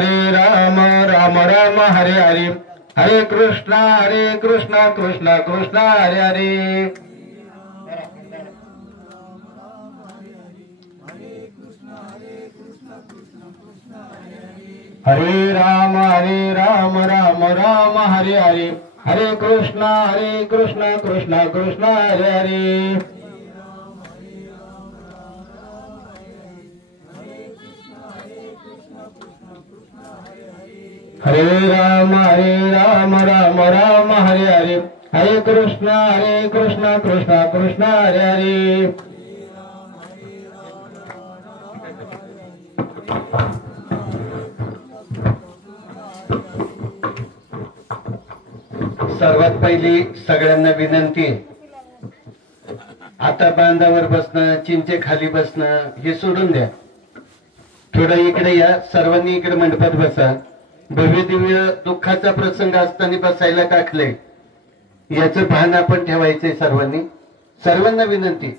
हरे राम राम राम हरे हरे हरे कृष्णा कृष्णा कृष्णा हरे हरे हरे राम राम राम हरे हरे हरे कृष्णा कृष्णा कृष्णा हरे हरे हरे राम राम हरे हरे हरे कृष्णा कृष्णा हरे हरे सर्वात पहिली सगळ्यांना विनंती आहे, आता बांधावर बसणं चिंचे खाली बसणं हे सोडून द्या. थोडं इकडे या, सर्वांनी इकडे मंडपात बसा. भव्य दिव्य दुःखाचा प्रसंग असताना बसायला टाकले याचं भान आपण ठेवायचंय. सर्वांना विनंती.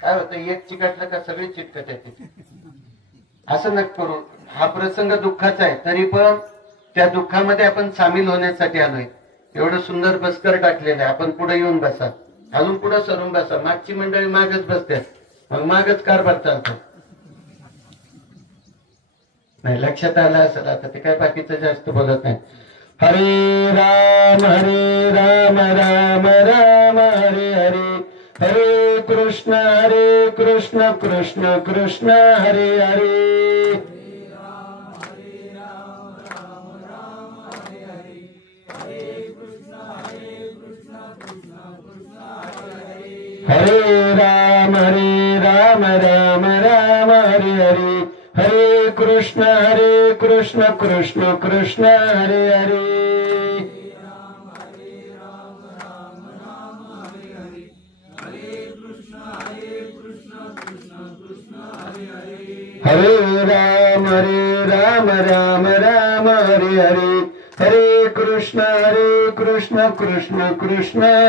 काय होतं, एक चिकटलं का सगळे चिटकत येते. असं नक करू. हा प्रसंग दुःखाचा आहे, तरी पण त्या दुःखामध्ये आपण सामील होण्यासाठी आलोय. एवढं सुंदर बसकर टाकलेलं आहे. आपण पुढे येऊन बसा, अजून पुढे सरून बसा. मागची मंडळी मागच बसते, मग मागच कारभार चालतो. नाही लक्षात आलं असेल आता, ते काय बाकीचं जास्त बोलत नाही. हरे राम राम राम हरे हरे हरे कृष्ण कृष्ण कृष्ण हरे हरे हरे राम राम हरे हरे हरे कृष्ण कृष्ण हरे हरे हरे राम राम हरे हरे हरे कृष्ण कृष्ण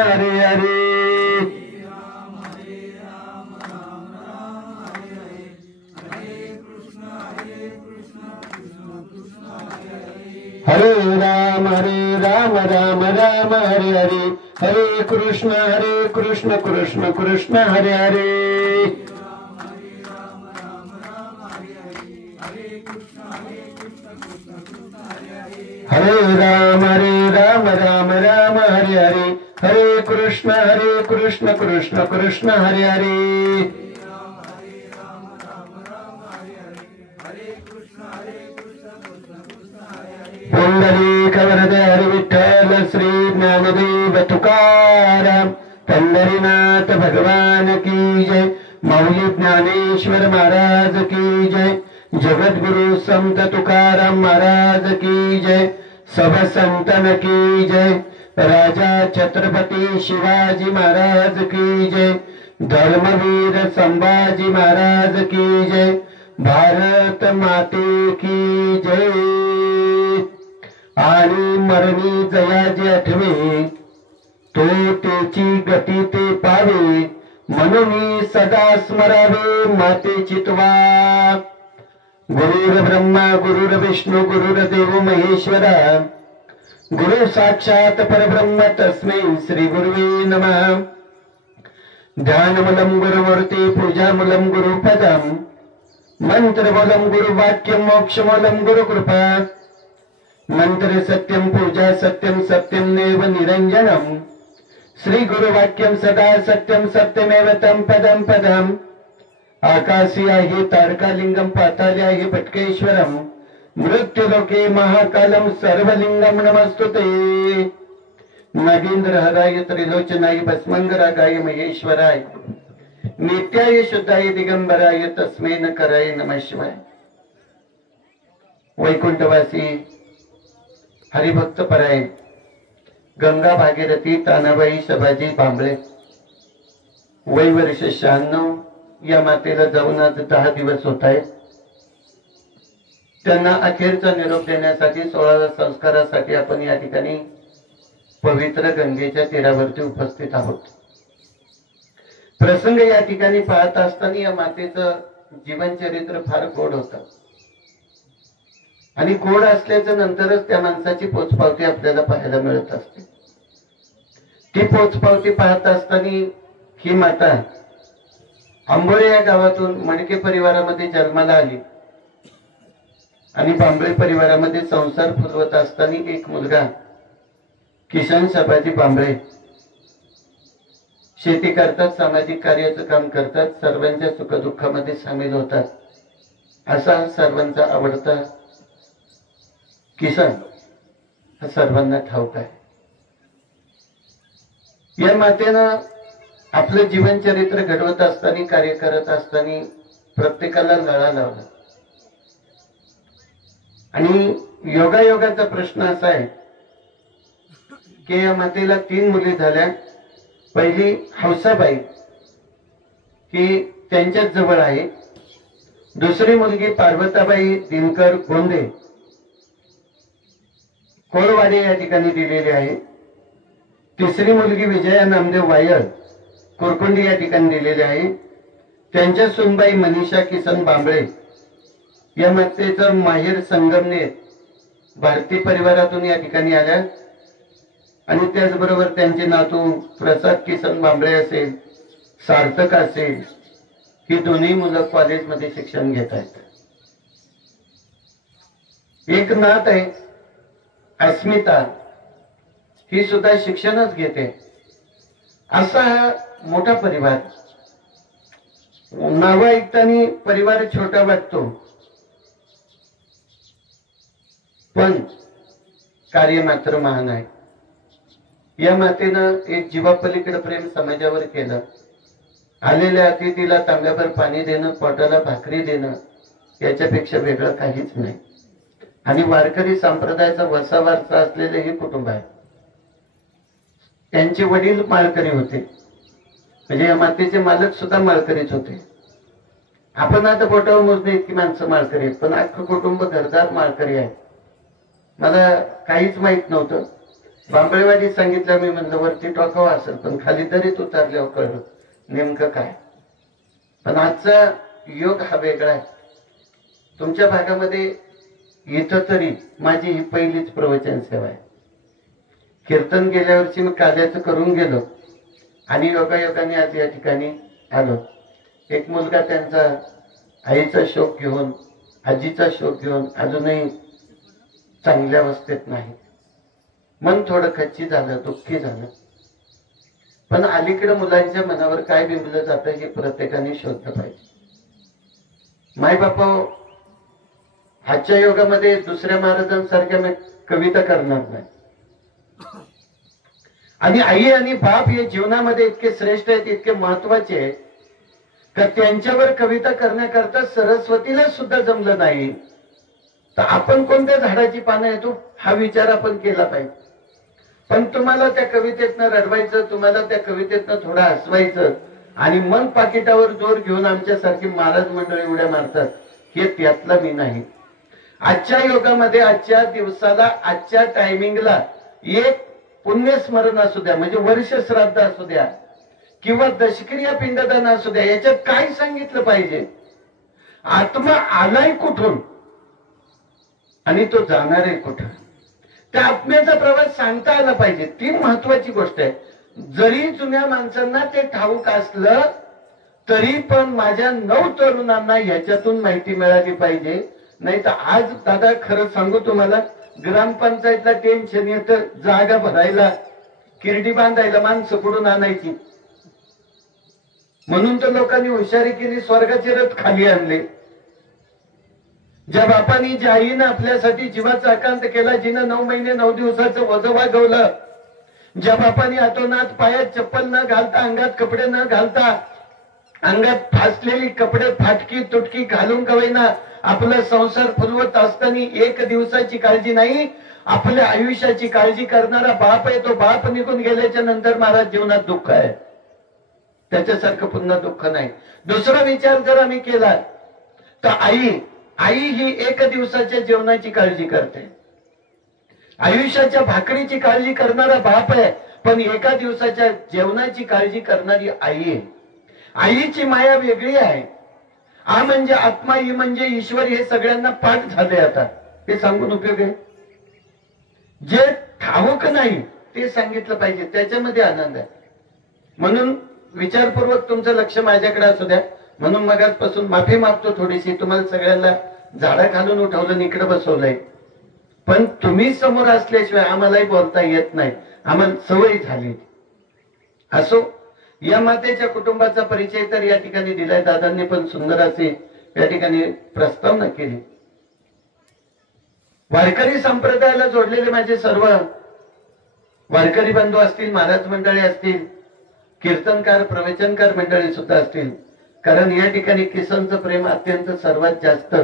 हरे हरे हरे राम हरे हरे हरे कृष्ण कृष्ण हरे हरे हरे राम हरे हरे हरे कृष्ण कृष्ण हरे हरे पुंडलीक वरदे हरि विठ्ठल श्री ज्ञानदेव तुकाराम पंढरीनाथ भगवान की जय. माऊली ज्ञानेश्वर महाराज की जय. जगद्गुरु संत तुकाराम महाराज की जय. सब संतन की जय. राजा छत्रपती शिवाजी महाराज की जय. धर्मवीर संभाजी महाराज की जय. भारत माते की जय. आणि मरणी जयाजी आठवे, तो तेची गती ते पावे, म्हणून सदा स्मरावे माते चितवा. गुरुर ब्रह्मा गुरुर विष्णू गुरुर्देव महेश्वरा, गुरु साक्षात परब्रह्म तस्मै श्री गुरुवे नमः. ध्यानमूलं गुरुमूर्ति पूजामूलं गुरुपदं, मंत्रमूलं गुरुवाक्यं मोक्षमूलं गुरुकृपा. मंत्र सत्यं पूजा सत्यं सत्यमेव निरंजनम. श्री गुरुवाक्यं सदा सत्यं सत्यमेव तं पदं पदम्. आकाशी आहे तारकालिंगम पाताले आहे पटकेश्वरम. मृत्युलोके महाकालम सर्वलिंगम नमस्तुते. नागेंद्र हराय त्रिलोचनाय भस्मंगरागाय महेश्वराय, नित्याय शुद्धाय दिगंबराय तस्मै नकराय नमः शिवाय. वैकुंठवासी हरिभक्त पराय गंगा भागीरथी तानाबाई सभाजी बांबळे, वय वर्ष 96. या मातेला जाऊन आज 10 दिवस होत आहेत. त्यांना अखेरचा निरोप देण्यासाठी 16व्या संस्कारासाठी आपण या ठिकाणी पवित्र गंगेच्या तीरावरती उपस्थित आहोत. प्रसंग या ठिकाणी पाहत असताना या मातेचं जीवनचरित्र फार गोड होतं आणि गोड असल्याच्या नंतरच त्या माणसाची पोचपावती आपल्याला पाहायला मिळत असते. ती पोचपावती पाहत असताना ही माता आंबोरे या गावातून मडके परिवारामध्ये जन्माला आली आणि बांबळे परिवारामध्ये संसार फुलवत असताना एक मुलगा किशन सभाजी बांबळे शेती करतात, सामाजिक कार्याचं काम करतात, सर्वांच्या सुखदुःखामध्ये सामील होतात. असा सर्वांचा आवडता किसन हा सर्वांना ठाऊक आहे. या मातेनं आपलं जीवनचरित्र घडवत असताना, कार्य करत असताना प्रत्येकाला लळा लावला. आणि योगायोगाचा प्रश्न असा आहे की या मातेला 3 मुली झाल्या. पहिली हौसाबाई ही त्यांच्याच जवळ आहे. दुसरी मुलगी पार्वताबाई दिनकर गोंदे कोळवाडी या ठिकाणी दिलेली आहे. तिसरी मुलगी विजया नामदेव वायर कुरकुंडी या ठिकाणी दिलेली आहे. त्यांच्या सुनबाई मनीषा किसन बांबळे या मातेचं माहेर संगमनेर भारती परिवारातून या ठिकाणी आल्या. आणि त्याचबरोबर त्यांचे नातू प्रसाद किसन बांबळे असेल, सार्थक असेल, ही दोन्ही मुलं कॉलेजमध्ये शिक्षण घेत आहेत. एक नात आहे अस्मिता, ही सुद्धा शिक्षणच घेते. असा हा मोठा परिवार. नाव ऐकताना परिवार छोटा वाटतो, पण कार्य मात्र महान आहे. या मातेनं एक जीवापलीकडे प्रेम समाजावर केलं. आलेल्या अतिथीला तांब्याभर पाणी देणं, पोटाला भाकरी देणं याच्यापेक्षा वेगळं काहीच नाही. आणि वारकरी संप्रदायाचा वसावारसा असलेले हे कुटुंब आहे. त्यांचे वडील माळकरी होते, म्हणजे या मातेचे मालक सुद्धा माळकरीच होते. आपण आता बोटावर मोजणे इतकी माणसं माळकरी आहेत, पण अख्खं कुटुंब घरदार माळकरी आहे. मला काहीच माहित नव्हतं. बांबळेवाडी सांगितलं, मी म्हणलं वरती टोकावं असेल, पण खाली दरीत उतरल्यावर कळलं नेमकं काय. पण आजचा योग हा वेगळा आहे. तुमच्या भागामध्ये इथं तरी माझी ही पहिलीच प्रवचन सेवा आहे. कीर्तन गेल्या वर्षी मी काल्याचं करून गेलो आणि योगायोगाने आज या ठिकाणी आलो. एक मुलगा त्यांचा आईचा शोक घेऊन, आजीचा शोक घेऊन अजूनही चांगल्या अवस्थेत नाही. मन थोडं खच्ची झालं, दुःखी झालं. पण अलीकडे मुलांच्या मनावर काय बिंबलं जातं हे प्रत्येकाने शोधलं पाहिजे. मायबापा, आजच्या योगामध्ये दुसऱ्या महाराजांसारख्या मी कविता करणार नाही. आणि आई आणि बाप हे जीवनामध्ये इतके श्रेष्ठ आहेत, इतके महत्वाचे आहेत का त्यांच्यावर कविता करण्याकरता सरस्वतीला सुद्धा जमलं नाही, तर आपण कोणत्या झाडाची पानं येतो हा विचार आपण केला पाहिजे. पण तुम्हाला त्या कवितेतनं रडवायचं, तुम्हाला त्या कवितेतनं थोडं हसवायचं आणि मन पाकिटावर जोर घेऊन आमच्यासारखी महाराज मंडळी उड्या मारतात, हे त्यातलं मी नाही. आजच्या योगामध्ये, आजच्या दिवसाला, आजच्या टायमिंगला एक पुण्यस्मरण असू द्या, म्हणजे वर्ष श्राद्ध असू द्या किंवा दशक्रिया पिंडदान असू द्या, याच्यात काय सांगितलं पाहिजे? आत्मा आलाय कुठून आणि तो जाणार आहे कुठं, त्या आत्म्याचा प्रवास सांगता आला पाहिजे. ती महत्वाची गोष्ट आहे. जरी जुन्या माणसांना ते ठाऊक असलं तरी पण माझ्या 9 तरुणांना याच्यातून माहिती मिळाली पाहिजे. नाही तर आज दादा खरं सांगू तुम्हाला, ग्रामपंचायतला टेन्शन येतं, जागा भरायला, किरडी बांधायला माणसं कुठून आणायची. म्हणून तर लोकांनी हुशारी केली, स्वर्गाचे रथ खाली आणले. ज्या बापानी, ज्या आईनं आपल्यासाठी जीवाचा आकांत केला, जिनं 9 महिने 9 दिवसाचं वजं वागवलं, ज्या बापानी अतोनात पायात चप्पल न घालता, अंगात कपडे न घालता, अंगात फासलेली कपडे फाटकी तुटकी घालून कवैना आपला संसार फुलवत असताना एक दिवसाची काळजी नाही, आपल्या आयुष्याची काळजी करणारा बाप आहे. तो बाप निघून गेल्याच्या नंतर महाराज जीवनात दुःख आहे, त्याच्यासारखं पुन्हा दुःख नाही. दुसरा विचार जर आम्ही केला तर आई ही एक दिवसाच्या जेवणाची काळजी करते, आयुष्याच्या भाकरीची काळजी करणारा बाप आहे, पण एका दिवसाच्या जेवणाची काळजी करणारी आई आहे. आईची माया वेगळी आहे. आ म्हणजे आत्मा, ई म्हणजे ईश्वर, हे सगळ्यांना पाठ झाले. आता ते सांगून उपयोग आहे? जे ठाऊक नाही ते सांगितलं पाहिजे, त्याच्यामध्ये आनंद आहे. म्हणून विचारपूर्वक तुमचं लक्ष माझ्याकडे असू द्या. म्हणून मगाचपासून माफी मागतो थोडीशी. तुम्हाला सगळ्यांना झाडा खालून उठवलं, इकडे बसवलंय. पण तुम्ही समोर असल्याशिवाय आम्हालाही बोलता येत नाही. आम्हाला सवय झाली. असो, या मातेच्या कुटुंबाचा परिचय तर या ठिकाणी दिलाय. दादांनी पण सुंदर असे या ठिकाणी प्रस्तावना केली. वारकरी संप्रदायाला जोडलेले माझे सर्व वारकरी बंधू असतील, महाराज मंडळी असतील, कीर्तनकार प्रवचनकार मंडळी सुद्धा असतील, कारण या ठिकाणी किसनचं प्रेम अत्यंत सर्वात जास्त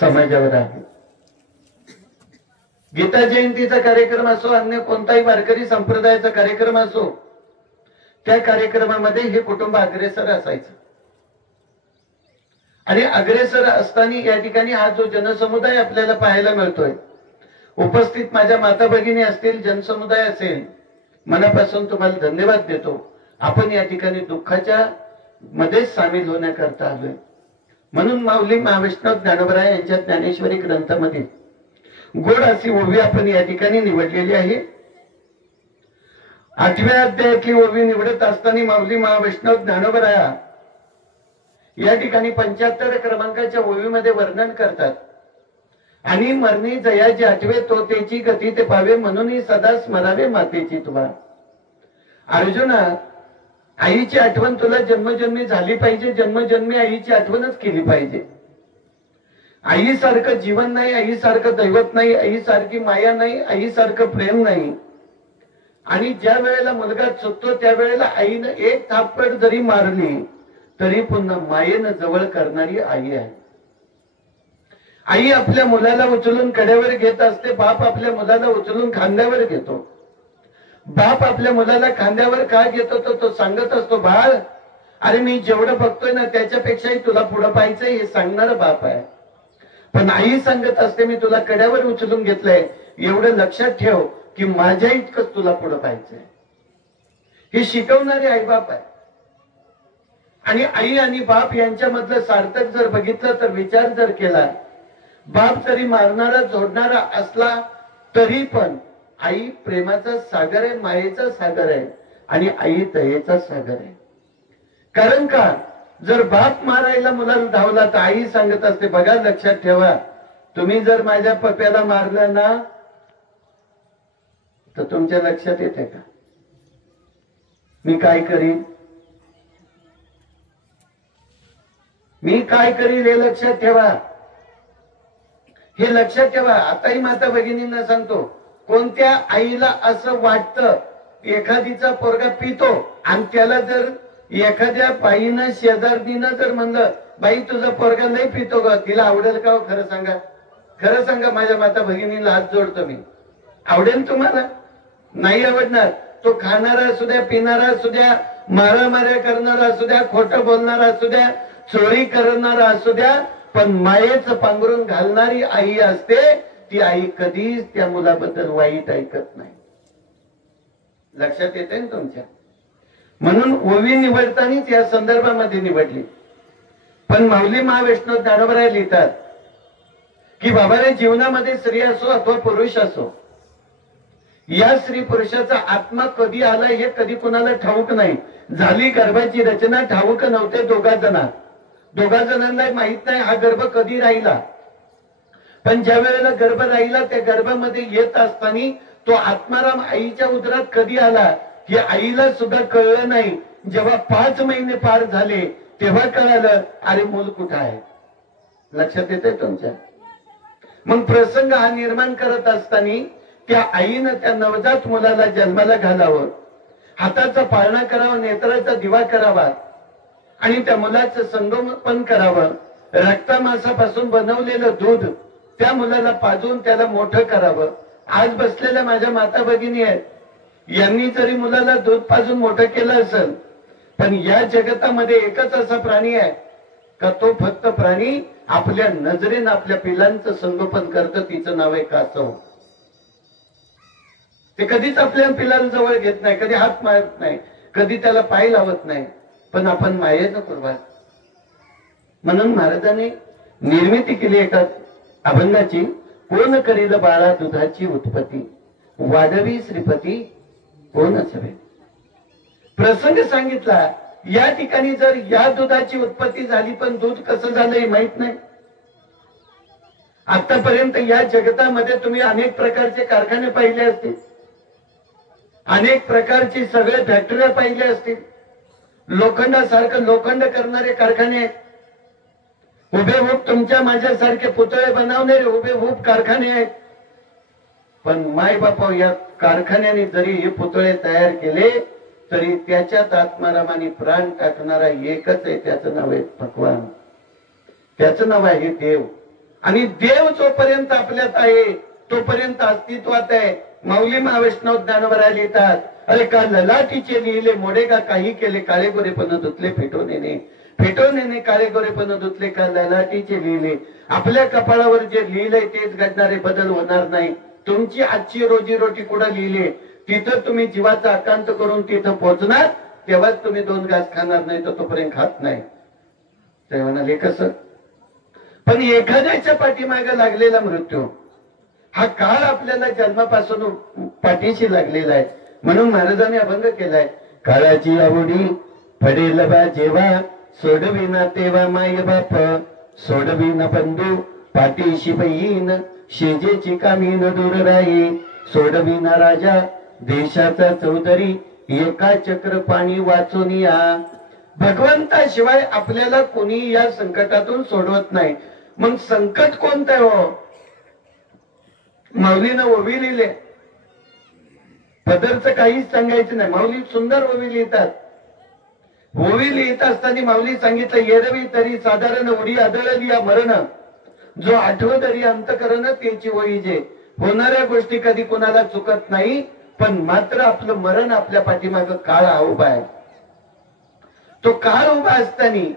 समाजावर आहे. गीता जयंतीचा कार्यक्रम असो, अन्य कोणताही वारकरी संप्रदायाचा कार्यक्रम असो, त्या कार्यक्रमामध्ये हे कुटुंब अग्रेसर असायचं. आणि अग्रेसर असताना या ठिकाणी हा जो जनसमुदाय आपल्याला पाहायला मिळतोय, उपस्थित माझ्या माता भगिनी असतील, जनसमुदाय असेल, मनापासून तुम्हाला धन्यवाद देतो. आपण या ठिकाणी दुःखाच्या मध्ये सामील होण्याकरता आलोय. म्हणून माऊली महावैष्णव ज्ञानोबराय यांच्या ज्ञानेश्वरी ग्रंथामध्ये गोड अशी ओवी आपण या ठिकाणी निवडलेली आहे. 8व्या अध्यायातली ओवी निवडत असताना माऊली महावैष्णव ज्ञानोबराय या ठिकाणी 75 क्रमांकाच्या ओवीमध्ये वर्णन करतात. आणि मरणी जयाची आठवे तो तेची गती ते पावे, म्हणून सदा स्मरावे मातेची तुला. अर्जुना, आईची आठवण तुला जन्मजन्मी झाली पाहिजे. जन्मजन्मी आईची आठवणच केली पाहिजे. आईसारखं जीवन नाही, आईसारखं दैवत नाही, आईसारखी माया नाही, आईसारखं प्रेम नाही. आणि ज्या वेळेला मुलगा चुकतो त्यावेळेला आईनं एक थापट जरी मारली तरी पुन्हा मायेनं जवळ करणारी आई आहे. आई आपल्या मुलाला उचलून कड्यावर घेत असते. बाप आपल्या मुलाला उचलून खांद्यावर घेतो. बाप आपल्या मुलाला खांद्यावर का घेतो तो सांगत असतो, बाळ अरे मी जेवढं बघतोय ना त्याच्यापेक्षाही तुला पुढं पाहायचंय, हे सांगणारा बाप आहे. पण आई सांगत असते, मी तुला कड्यावर उचलून घेतलंय, एवढं लक्षात ठेव की माझ्या इतकंच तुला पुढं पाहायचंय. हे शिकवणारे आई बाप आहे. आणि आई आणि बाप यांच्यामधलं सार्थक जर बघितलं तर विचार जर केला, बाप जरी मारणारा जोडणारा असला तरी पण आई प्रेमाचा सागर आहे, मायेचा सागर आहे. आणि आई दयेचा सागर आहे. कारण का, जर बाप मारायला मुलाला धावला तर आई सांगत असते, बघा लक्षात ठेवा, तुम्ही जर माझ्या पप्याला मारलं ना तर तुमच्या लक्षात येते का मी काय करीन, मी काय करील, हे लक्षात ठेवा. हे लक्षात ठेवा. आताही माता भगिनींना सांगतो, कोणत्या आईला असं वाटतं एखादीचा पोरगा पितो आणि त्याला जर एखाद्या बाईनं शेजारणीनं जर म्हणलं, बाई तुझा पोरगा नाही पितो ग, तिला आवडेल का? खरं सांगा, खरं सांगा. माझ्या माता भगिनीला हात जोडतो मी. आवडेल तुम्हाला? नाही आवडणार. तो खाणारा असू द्या, पिणारा असू द्या, मारामाऱ्या करणारा असू द्या, खोटं बोलणारा असू द्या, चोरी करणारा असू द्या, पण मायेचं पांघरून घालणारी आई असते. ती आई कधीच त्या मुलाबद्दल वाईट ऐकत नाही. लक्षात येते ना तुमच्या? म्हणून ओवी निवडतानाच या संदर्भामध्ये निवडली. पण माऊली महावैष्णव ज्ञानोबराय लिहितात की बाबाने जीवनामध्ये स्त्री असो अथवा पुरुष असो, या स्त्री पुरुषाचा आत्मा कधी आला हे कधी कुणाला ठाऊक नाही. झाली गर्भाची रचना ठाऊक नव्हते दोघा जणांना माहित नाही हा गर्भ कधी राहिला. पण ज्या वेळेला गर्भ राहिला त्या गर्भामध्ये येत असताना तो आत्माराम आईच्या उदरात कधी आला हे आईला सुद्धा कळलं नाही. जेव्हा 5 महिने पार झाले तेव्हा कळालं, अरे मूल कुठं आहे. लक्षात येतंय तुमच्या? मग प्रसंग हा निर्माण करत असताना त्या आईनं त्या नवजात मुलाला जन्माला घालावं, हाताचा पाळणा करावा, नेत्राचा दिवा करावा आणि त्या मुलाचं संगोपन करावं. रक्तामांसापासून बनवलेलं दूध त्या मुलाला पाजून त्याला मोठं करावं. आज बसलेल्या माझ्या माता भगिनी आहेत, यांनी जरी मुलाला दूध पाजून मोठं केलं असेल, पण या जगतामध्ये एकच असा प्राणी आहे का तो फक्त प्राणी आपल्या नजरेनं आपल्या पिलांचं संगोपन करतं. तिचं नाव आहे कासव. ते कधीच आपल्या पिलांना जवळ घेत नाही, कधी हात मारत नाही, कधी त्याला पाय लावत नाही. पण आपण मायेनं कुर्बान. म्हणून महाराजांनी निर्मिती केली एका अभंगाची. कोण करील बाळा दुधाची उत्पत्ती, वाढवी श्रीपती कोण सवे. प्रसंग सांगितला. या ठिकाणी जर या दुधाची उत्पत्ती झाली पण दूध कसं झालं हे माहित नाही. आतापर्यंत या जगतामध्ये तुम्ही अनेक प्रकारचे कारखाने पाहिले असतील, अनेक प्रकारची सगळे फॅक्टऱ्या पाहिल्या असतील. लोखंडासारखं लोखंड करणारे कारखाने आहेत. हुबेहूब तुमच्या माझ्यासारखे पुतळे बनवणारे हुबेहूब कारखाने आहेत. पण माय बापा या कारखान्याने जरी हे पुतळे तयार केले तरी त्याच्यात आत्मारामाने प्राण टाकणारा एकच आहे. त्याचं नाव आहे भगवान, त्याचं नाव आहे देव. आणि देव जोपर्यंत आपल्यात आहे तोपर्यंत अस्तित्वात आहे. माऊली महावैष्णव ज्ञानवरा लिहितात, अरे का ललाटीचे लिहिले मोडे का काही केले, काळे गोरेपण धुतले फेटोनेने, फेटोनेने काळे गोरेपण धुतले का ललाटीचे लिहिले. आपल्या कपाळावर जे लिहिलंय तेच घडणारे, बदल होणार नाही. तुमची आजची रोजीरोटी कुठं लिहिली तिथं तुम्ही जीवाचा आकांत करून तिथं पोहोचणार, तेव्हाच तुम्ही 2 घास खाणार, नाही तर तोपर्यंत खात नाही. ते म्हणाले कसं. पण एखाद्याच्या पाठीमागे लागलेला मृत्यू हा काळ आपल्याला जन्मापासून पाठीशी लागलेला आहे. म्हणून महाराजांनी अभंग केलाय. काळाची आवडी पडेल बा जेव्हा, सोडविना तेव्हा माय बाप, सोडविना बंधू पाठीशी बहीण, शेजेची कामी न दूर राही, सोडविना राजा देशाचा चौधरी, एका चक्र पाणी वाचून या. भगवंताशिवाय आपल्याला कोणी या संकटातून सोडवत नाही. मग संकट कोणतं आहे हो. माऊलीनं ओवी लिहिले, पदरचं काहीच सांगायचं नाही. माऊली सुंदर ओवी लिहितात. ओवी लिहित असताना माऊली सांगितलं, येरवी तरी साधारण उडी आदळली या मरण, जो आठवत तरी अंतकरण त्याची वही जे. होणाऱ्या गोष्टी कधी कोणाला चुकत नाही, पण मात्र आपलं मरण आपल्या पाठीमागं काळ हा उभा आहे. तो काळ उभा असताना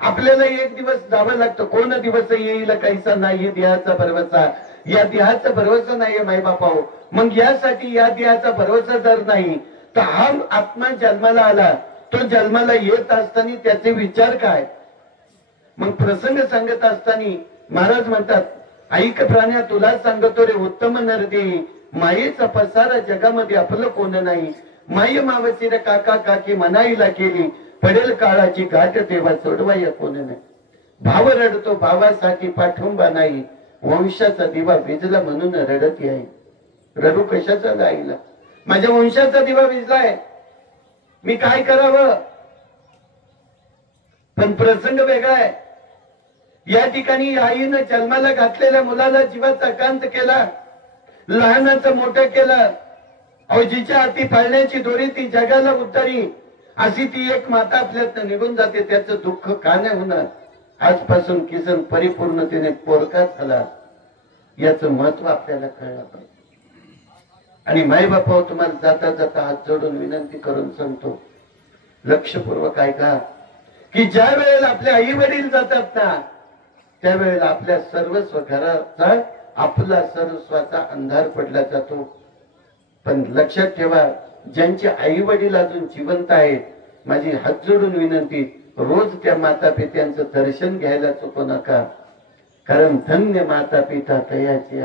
आपल्याला एक दिवस जावं लागतं. कोण दिवस येईल कैसा नाही देहाचा भरवसा, या देहाचा भरवसा नाहीये माई बापा हो. मग यासाठी या देहाचा भरवसा जर नाही तर हा आत्मा जन्माला आला, तो जन्माला येत असताना त्याचे विचार काय. मग प्रसंग सांगत असताना महाराज म्हणतात, ऐक प्राण्या तुला सांगतो रे उत्तम नरदे, मायेचा पसारा जगामध्ये आपलं कोण नाही. माय मावशीर काका काकी मनाईला केली, पडेल काळाची गाठ तेव्हा सोडवाय कोण नाही. भाव रडतो भावासाठी पाठुंबा नाही, वंशाचा दिवा विजला म्हणून रडत आहे. रडू कशाचा गाईला, माझ्या वंशाचा दिवा विजलाय, मी काय करावं. पण प्रसंग वेगळा आहे. या ठिकाणी आईनं जन्माला घातलेल्या मुलाला जीवाचा कांत केला, लहानाचं मोठं केलं. जिच्या हाती पाळण्याची दोरी ती जगाला उतरी, अशी ती एक माता आपल्यातनं निघून जाते. त्याचं दुःख का नाही होणार. आजपासून किसन परिपूर्णतेने पोरका झाला, याचं महत्व आपल्याला कळलं पाहिजे. आणि माई बापा तुम्हाला जाता जाता हात जोडून विनंती करून सांगतो, लक्षपूर्वक ऐका की ज्या वेळेला आपले आई वडील जातात ना, त्यावेळेला आपल्या सर्वस्व घराचा आपला सर्वस्वाचा अंधार पडला जातो. पण लक्षात ठेवा, ज्यांचे आई वडील अजून जिवंत आहेत, माझी हात जोडून विनंती, रोज त्या माता पित्यांचं दर्शन घ्यायला चुकू नका. कारण धन्य माता पिता तयाची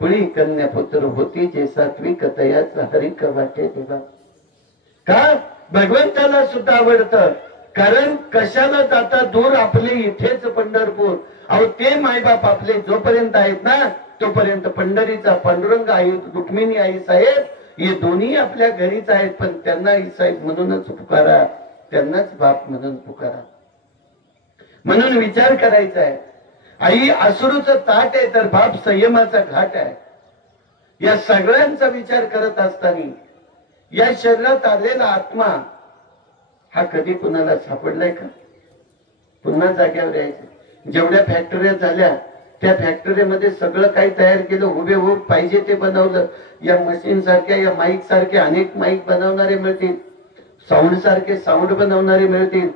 पुळी कन्या पुत्र होती, जे सात्विक तयाचं हरिक वाटे देवा. का भगवंताला सुद्धा आवडतं. कारण कशाला जाता दूर, आपले इथेच पंढरपूर. अहो ते मायबाप आपले जोपर्यंत आहेत ना, तोपर्यंत पंढरीचा पांडुरंग आई, रुक्मिणी आई साहेब हे दोन्ही आपल्या घरीच आहेत. पण त्यांना आई साहेब म्हणूनच पुकारा, त्यांनाच बाप म्हणून पुकारा. म्हणून विचार करायचा आहे. आई असुरूचं ताट आहे तर बाप संयमाचा घाट आहे. या सगळ्यांचा विचार करत असताना या शरीरात आलेला आत्मा हा कधी कुणाला सापडलाय का. पुन्हा जाग्यावर यायचं. जेवढ्या फॅक्टऱ्या झाल्या त्या फॅक्टरीमध्ये सगळं काही तयार केलं, हुबेहूब पाहिजे ते बनवलं. या मशीन सारख्या, या माईक सारखे अनेक माईक बनवणारे मिळतील, साऊंड सारखे साऊंड बनवणारे मिळतील.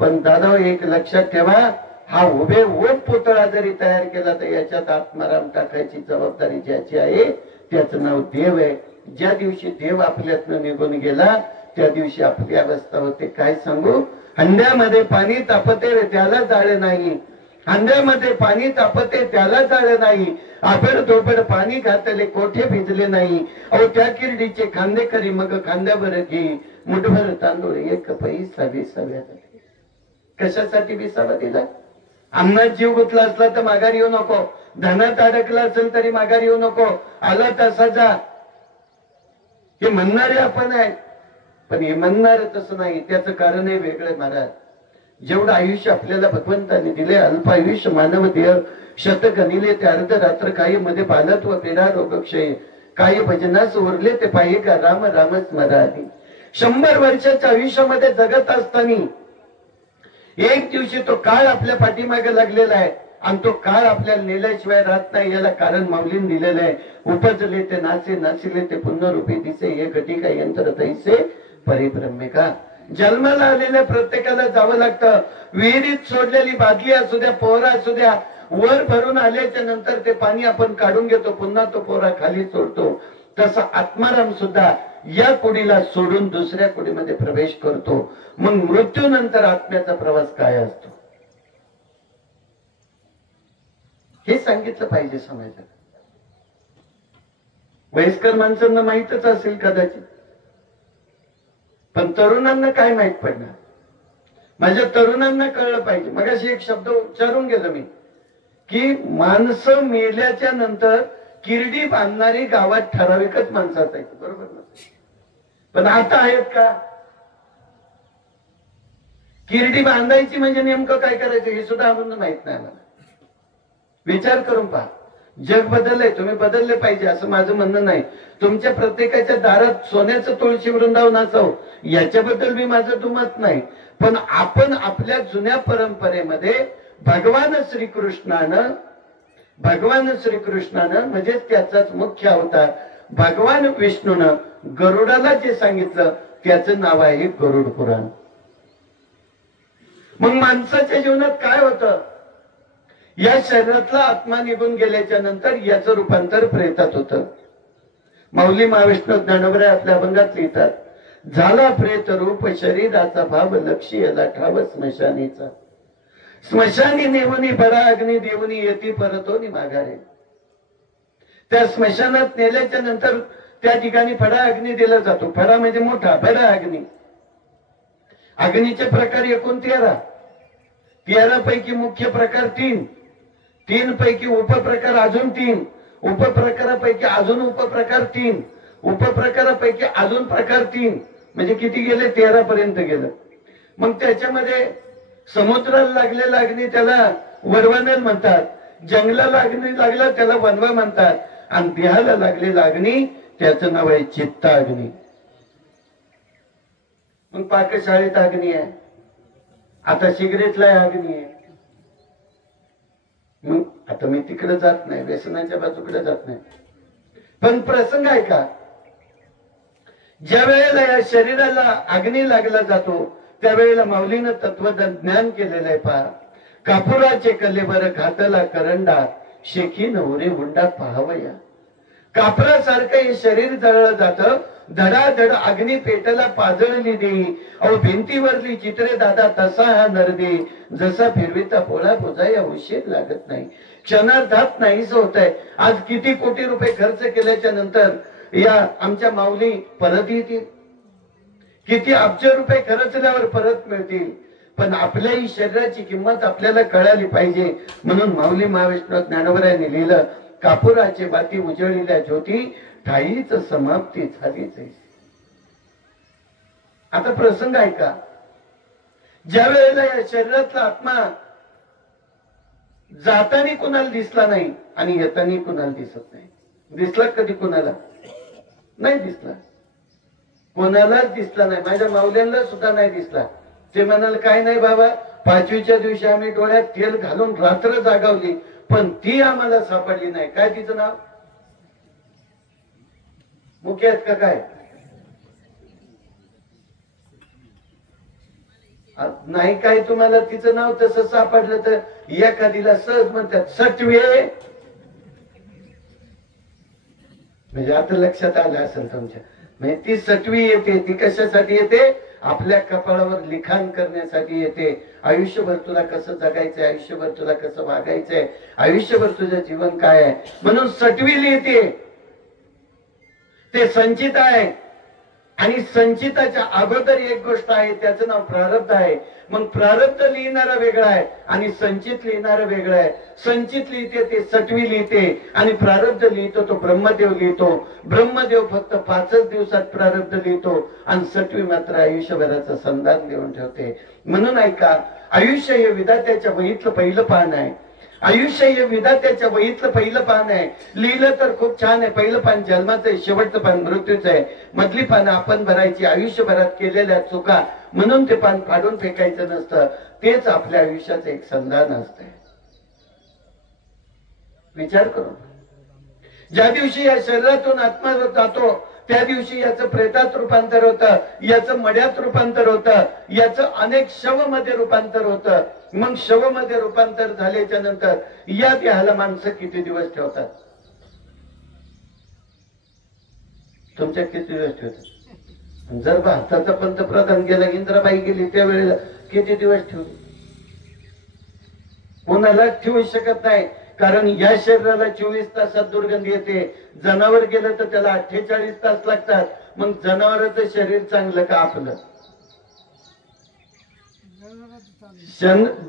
पण दादा एक लक्षात ठेवा, हा हुबेहूब पुतळा जरी तयार केला तर याच्यात आत्माराम टाकायची जबाबदारी ज्याची आहे त्याचं नाव देव आहे. ज्या दिवशी देव आपल्यातनं निघून गेला त्या दिवशी आपली अवस्था होते काय सांगू. हंड्यामध्ये पाणी तापते त्याला जाळे नाही, हंड्यामध्ये पाणी तापते त्याला जाळे नाही, आबड धोबड पाणी घातले कोठे भिजले नाही. अहो त्या किरडीचे खांदे करी मग खांद्यावर घे, मुठभर तांदूळ एक पैसा विसाव्या. कशासाठी विसावा दिला? अन्नात जीव गुंतला असला तर माघार येऊ नको, धनात अडकला असेल तरी माघार येऊ नको, आला तसा जा. हे म्हणणारे आपण आहे, पण हे म्हणणार तसं नाही. त्याचं कारण आहे वेगळं. महाराज, जेवढं आयुष्य आपल्याला भगवंताने दिले, अल्प आयुष्य मानव देह शत गणिले ते अर्ध रात्र, काही मध्ये बालत्व पेरा रोगक्षय, काही भजनास उरले ते पाहिजे का राम राम स्मरानी. 100 वर्षाच्या आयुष्यामध्ये जगत असताना एक दिवशी तो काळ आपल्या पाठीमागे लागलेला आहे आणि तो काळ आपल्याला नेल्याशिवाय राहत नाही. याला कारण माऊलीन दिलेलं आहे. उपजले ते नाचे, नाचिले ते पुण्यरूपी दिसे, हे घटिका यंत्र तैसे परिभ्रमिका. जन्माला आलेल्या प्रत्येकाला जावं लागतं. विहिरीत सोडलेली बादली असू द्या, पोहरा असू द्या, वर भरून आल्याच्या नंतर ते पाणी आपण काढून घेतो, पुन्हा तो पोहरा खाली सोडतो. तसा आत्माराम सुद्धा या कुडीला सोडून दुसऱ्या कुडीमध्ये प्रवेश करतो. मग मृत्यूनंतर आत्म्याचा प्रवास काय असतो हे सांगितलं पाहिजे समाजाला. वयस्कर माणसांना माहितच असेल कदाचित, पण तरुणांना काय माहित पडणार? माझ्या तरुणांना कळलं पाहिजे. मगाशी एक शब्द उच्चारून गेलो मी, की माणसं मेल्याच्या नंतर किरडी बांधणारी गावात ठराविकच माणसं असायची, बरोबर ना? पण आता आहेत का? किरडी बांधायची म्हणजे नेमकं काय करायचं हे सुद्धा आम्हाला माहित नाही. मला विचार करून पहा. जग बदललंय, तुम्ही बदलले पाहिजे असं माझं म्हणणं नाही. तुमच्या प्रत्येकाच्या दारात सोन्याचं तुळशी वृंदावन असावं याच्याबद्दल मी माझं दुमत नाही. पण आपण आपल्या जुन्या परंपरेमध्ये भगवान श्रीकृष्णानं म्हणजे त्याचाच मुख्य अवतार भगवान विष्णूनं गरुडाला जे सांगितलं त्याचं नाव आहे गरुड पुराण. मग माणसाच्या जीवनात काय होतं? या शरीरातला आत्मा निघून गेल्याच्या नंतर याचं रूपांतर प्रेतात होतं. माऊली महाविष्णू ज्ञानोबराय आपल्या अभंगात लिहितात, झाला प्रेत रूप शरीराचा भाव लक्षी याला ठाव स्मशानीचा. स्मशानी नेवनी बडा अग्नी देवनी येती परतोनी माघारे. त्या स्मशानात नेल्याच्या नंतर त्या ठिकाणी फडा अग्नी दिला जातो. फडा म्हणजे मोठा, फडा अग्नी. अग्नीचे प्रकार एकूण 13. 13 पैकी मुख्य प्रकार 3, 3 पैकी उपप्रकार अजून 3, उपप्रकारापैकी अजून उपप्रकार 3, उपप्रकारापैकी अजून प्रकार 3, म्हणजे किती गेले? 13 पर्यंत गेलं. मग त्याच्यामध्ये समुद्राला लागलेला अग्नी त्याला वडवणल म्हणतात, जंगलाला अग्नी लागला त्याला वनवा म्हणतात, आणि देहाला लागलेला अग्नी त्याचं नाव आहे चित्ता अग्नी. मग पाकशाळेत अग्नी आहे, आता सिगरेटला अग्नी आहे. मग आता मी तिकडे जात नाही, व्यसनाच्या बाजूकडे जात नाही, पण प्रसंग आहे का? ज्या वेळेला या शरीराला अग्नी लागला जातो त्यावेळेला माऊलीनं तत्वज्ञान केलेलं आहे. पहा, कापुराचे कलेवर घातला करंडा, शेखी नवरे हुंडा पाहावया. कापरासारखं हे शरीर जळलं जातं, धडाधड अग्नी पेटला पाजळली देई. अहो भिंतीवरली चित्रे दादा तसा हा नरदे, जसा फिरविता पोळा बोजा उशीर लागत नाही. क्षणार्धात नाहीच होत आहे. आज किती कोटी रुपये खर्च केल्याच्या नंतर या आमच्या माऊली परत येतील, किती अब्ज रुपये खर्चल्यावर परत मिळतील. पण आपल्याही शरीराची किंमत आपल्याला कळाली पाहिजे. म्हणून माऊली महाविष्णू ज्ञानोबरायांनी लिहिलं, कापुराचे बाती उजळलेल्या ज्योती, ठाईच समाप्ती झालीच. आता प्रसंग आहे का? ज्या वेळेला या शरीरातला आत्मा जाताना कुणाला दिसला नाही आणि येताना कुणाला दिसत नाही. दिसला कधी कुणाला? नाही दिसला, कोणालाच दिसला नाही. माझ्या माऊल्यांना सुद्धा नाही दिसला. ते म्हणाल काय नाही बाबा, 5वीच्या दिवशी आम्ही डोळ्यात तेल घालून रात्र जागावली, पण ती आम्हाला सापडली नाही. काय तिचं नाव? मुख्य आहेत का काय? नाही काय तुम्हाला तिचं नाव तसं सापडलं तर एखादीला सहज म्हणतात सटवे. म्हणजे आता लक्षात आलं असेल तुमच्या. म्हणजे ती सटवी येते, ती कशासाठी येते? आपल्या कपाळावर लिखाण करण्यासाठी येते. आयुष्यभर तुला कसं जगायचंय, आयुष्यभर तुला कसं वागायचंय, आयुष्यभर तुझं जीवन काय आहे म्हणून सटवी लिहिते. ते संचित आहे आणि संचिताच्या अगोदर एक गोष्ट आहे, त्याचं नाव प्रारब्ध आहे. मग प्रारब्ध लिहिणारा वेगळा आहे आणि संचित लिहिणारा वेगळा आहे. संचित लिहिते ते सटवी लिहिते आणि प्रारब्ध लिहितो तो ब्रह्मदेव लिहितो. ब्रह्मदेव फक्त 5च दिवसात प्रारब्ध लिहितो आणि सटवी मात्र आयुष्यभराचं संधान लिहून ठेवते. म्हणून ऐका, आयुष्य हे विधात्याच्या वहीतलं पहिलं पान आहे. आयुष्य हे विधात्याच्या वहीतलं पहिलं पान आहे. लिहिलं तर खूप छान आहे. पहिलं पान जन्माचं आहे, शेवटचं पान मृत्यूचं आहे. मधली पानं आपण भरायची आयुष्यभरात केलेल्या चुका, म्हणून ते पान फाडून फेकायचं नसतं. तेच आपल्या आयुष्याचं एक संधान असतंय. विचार करून, ज्या दिवशी या शरीरातून आत्मा जातो त्या दिवशी याचं प्रेतात रूपांतर होतं, याचं मड्यात रूपांतर होतं, याचं अनेक शव मध्ये रूपांतर होतं. मग शव मध्ये रूपांतर झाल्याच्या नंतर या देहाला माणसं किती दिवस ठेवतात? तुमच्या किती दिवस ठेवतात? जर भारताचा पंतप्रधान गेला, इंदिराबाई गेली त्यावेळेला किती दिवस ठेवले? कोणाला ठेवू शकत नाही, कारण या शरीराला 24 तासात दुर्गंधी येते. जनावर गेलं तर त्याला 48 तास लागतात. मग जनावराचं शरीर चांगलं का आपलं?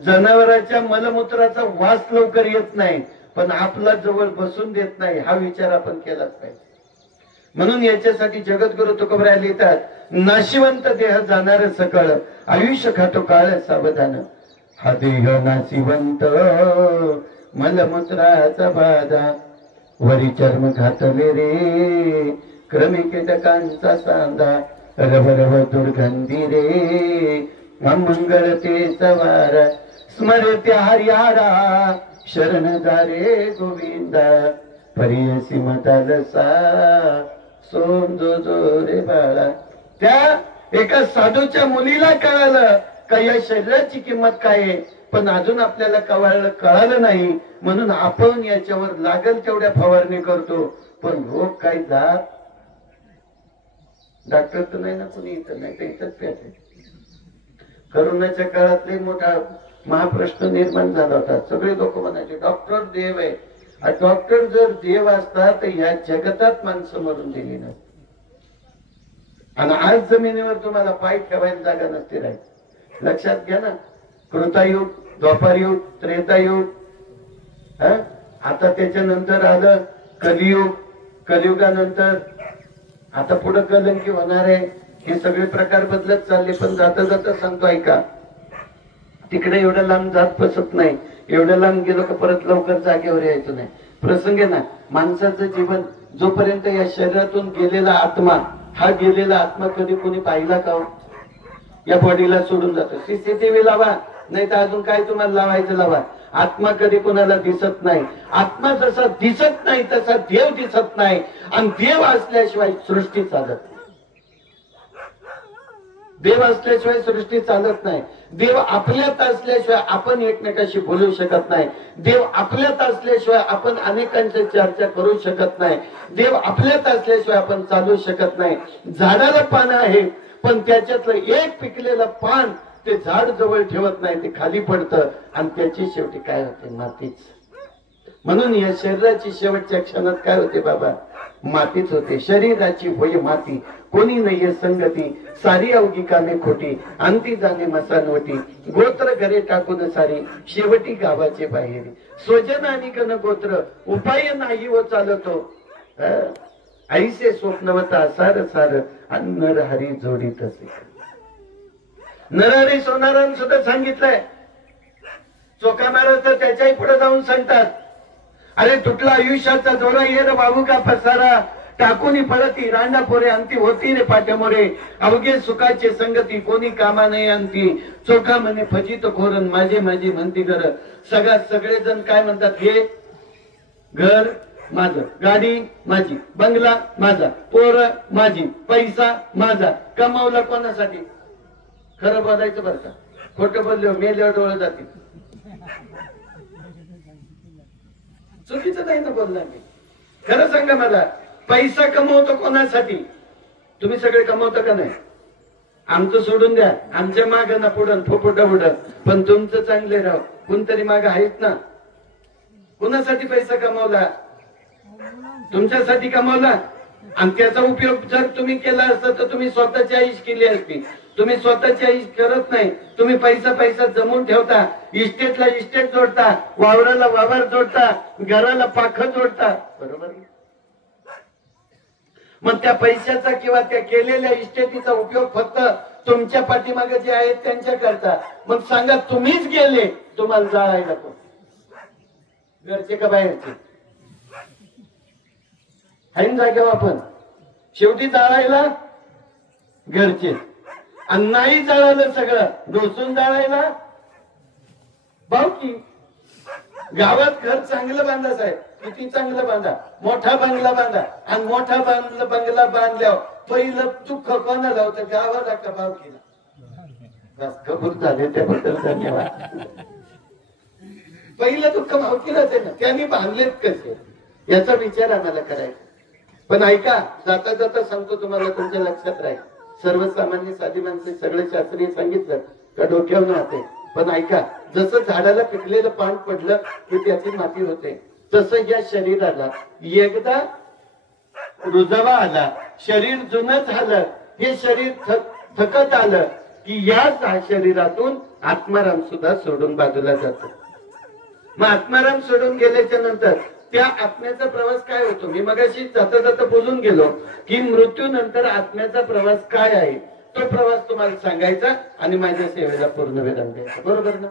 जनावराच्या मलमूत्राचा वास लवकर येत नाही, पण आपला जवळ बसून देत नाही. हा विचार आपण केलाच पाहिजे. म्हणून याच्यासाठी जगद्गुरु तुकोबराय लिहितात, नाशिवंत देह जाणार सकळ, आयुष्य खातो काळ सावधान. हा देह नाशिवंत मलमूत्राचा बाधा, वरी चर्म घातले रे क्रमी कीटकांचा सांधा. रवरव दुर्गंधी रे मंगळतेचा वारा, स्मरते हरिहरा शरण जा रे गोविंदा. परियसी मदालसा सोंजो जो रे बाळा. त्या एका साधूच्या मुलीला कळालं का या शरीराची किंमत काय आहे, पण अजून आपल्याला कळालं नाही. म्हणून आपण याच्यावर लागल तेवढ्या फवारणी करतो, पण रोग काय जात? डॉक्टर तर नाही ना कोणी, इथं नाही तर इथंच प्याचे. करोनाच्या काळात लई मोठा महाप्रश्न निर्माण झाला होता. सगळे लोक म्हणायचे डॉक्टर देव आहे. डॉक्टर जर देव असता तर या जगतात माणसं मरून गेली नसती. आणि आज जमिनीवर तुम्हाला पाय ठेवायला जागा नसती राहील. लक्षात घ्या ना, कृतायुग, द्वापारयुग, त्रेतायुग, आता त्याच्यानंतर आलं कलियुग. कलियुगानंतर आता पुढे कलंकी होणार आहे. हे सगळे प्रकार बदलत चालले. पण जाता जाता सांगतो ऐका, तिकडे एवढ्या लांब जात बसत नाही. एवढ्या लांब गेलो का परत लवकर जागेवर यायचं नाही. प्रसंग आहे ना, माणसाचं जीवन जोपर्यंत या शरीरातून गेलेला आत्मा, हा गेलेला आत्मा कधी कोणी पाहिला का? या बॉडीला सोडून जातो. सीसीटीव्ही लावा, नाही तर अजून काय तुम्हाला लावायचं लावा. आत्मा कधी कोणाला दिसत नाही. आत्मा जसा दिसत नाही तसा देव दिसत नाही. आणि देव असल्याशिवाय सृष्टी चालत नाही. देव असल्याशिवाय सृष्टी चालत नाही. देव आपल्यात असल्याशिवाय आपण एकमेकाशी बोलू शकत नाही. देव आपल्यात असल्याशिवाय आपण अनेकांची चर्चा करू शकत नाही. देव आपल्यात असल्याशिवाय आपण चालू शकत नाही. झाडाला पानं आहेत, पण त्याच्यातलं एक पिकलेलं पान ते झाड जवळ ठेवत नाही, ते खाली पडतं आणि त्याची शेवटी काय होते? मातीच. म्हणून या शरीराची शेवटच्या क्षणात काय होते बाबा? मातीच होते. शरीराची होय माती, कोणी नाहीये संगती, सारी अवघी कामे खोटी, अंती जाणे मसानवटी, गोत्र घरे टाकून सारी, शेवटी गावाचे बाहेरी, स्वजन आणि गण गोत्र, उपाय नाही व चालतो, ऐसे स्वप्नवता सार सार, नर हरी जोडी तसे. नरहरी सोनारान सुद्धा सांगितलंय. चोखा महाराज तर त्याच्याही पुढे जाऊन सांगतात, अरे तुटला आयुष्याचा जोरा ये रे बाबू का पसारा, टाकून पडती रांडा पोरे, अंती होती रे पाट्यामोरे, अवघे सुखाचे संगती, कोणी कामा नाही अंती, चोखा म्हणे फजित खोरन, माझे माझे म्हणती घर. सगळेजण काय म्हणतात? हे घर माझं, गाडी माझी, बंगला माझा, पोर माझी, पैसा माझा. कमावला कोणासाठी? खरं बोलायचं बरं का, खोटं बोलले मेल्यावर डोळे जातील. चुकीचं नाही ना बोलला मी. खरं सांगा मला, पैसा कमवतो कोणासाठी? तुम्ही सगळे कमवता का नाही? आमचं सोडून द्या, आमच्या माग ना पुढं फुफुट उडत, पण तुमचं चांगले राव. कोणतरी माग आहेत ना. कुणासाठी पैसा कमावला? तुमच्यासाठी कमावला. आणि त्याचा उपयोग जर तुम्ही केला असता तर तुम्ही स्वतःची आईश केली असती. तुम्ही स्वतःची आईश करत नाही. तुम्ही पैसा पैसा जमून ठेवता. इस्टेटला इस्टेट जोडता, वावराला वावर जोडता, घराला पाखं जोडता. बरोबर. मग त्या पैशाचा किंवा त्या केलेल्या इस्टेटीचा उपयोग फक्त तुमच्या पाठीमागे जे आहेत त्यांच्या करता. मग सांगा, तुम्हीच गेले, तुम्हाला जाळायला कोण? घरचे का बाहेरचे? हाईन जागेवर आपण शेवटी जाळायला घरचे. आणि नाही जाळालं सगळं, डोसून जाळायला भावकी. गावात घर चांगलं बांधा साहेब, किती चांगलं बांधा, मोठा बंगला बांधा. आणि मोठा बंगला बांधल्यावर पहिलं दुःख कोणाला होतं? गावाला का भावकीला? बस कबूल झाले, त्याबद्दल धन्यवाद. पहिलं दुःख भावकीलाच आहे ना. त्यांनी बांधलेत कसे याचा विचार आम्हाला करायचा. पण ऐका, जाता जाता सांगतो तुम्हाला, तुमच्या लक्षात राहील. सर्वसामान्य साधी माणसे सगळे शास्त्रीय सांगितलं का डोक्यावर राहते. पण ऐका, जसं झाडाला पिकलेलं पान पडलं की त्याची माती होते, तसं या शरीराला एकदा रुजवा आला, शरीर जुनं झालं, हे शरीर थकत आलं की या शरीरातून आत्माराम सुद्धा सोडून बाजूला जातो. मग आत्माराम सोडून गेल्याच्या नंतर त्या आत्म्याचा प्रवास काय होतो? मी मगाशी जाता जाता बोलून गेलो की मृत्यूनंतर आत्म्याचा प्रवास काय आहे, तो प्रवास तुम्हाला सांगायचा आणि माझ्या सेवेला पूर्ण विराम द्यायचा. बरोबर ना?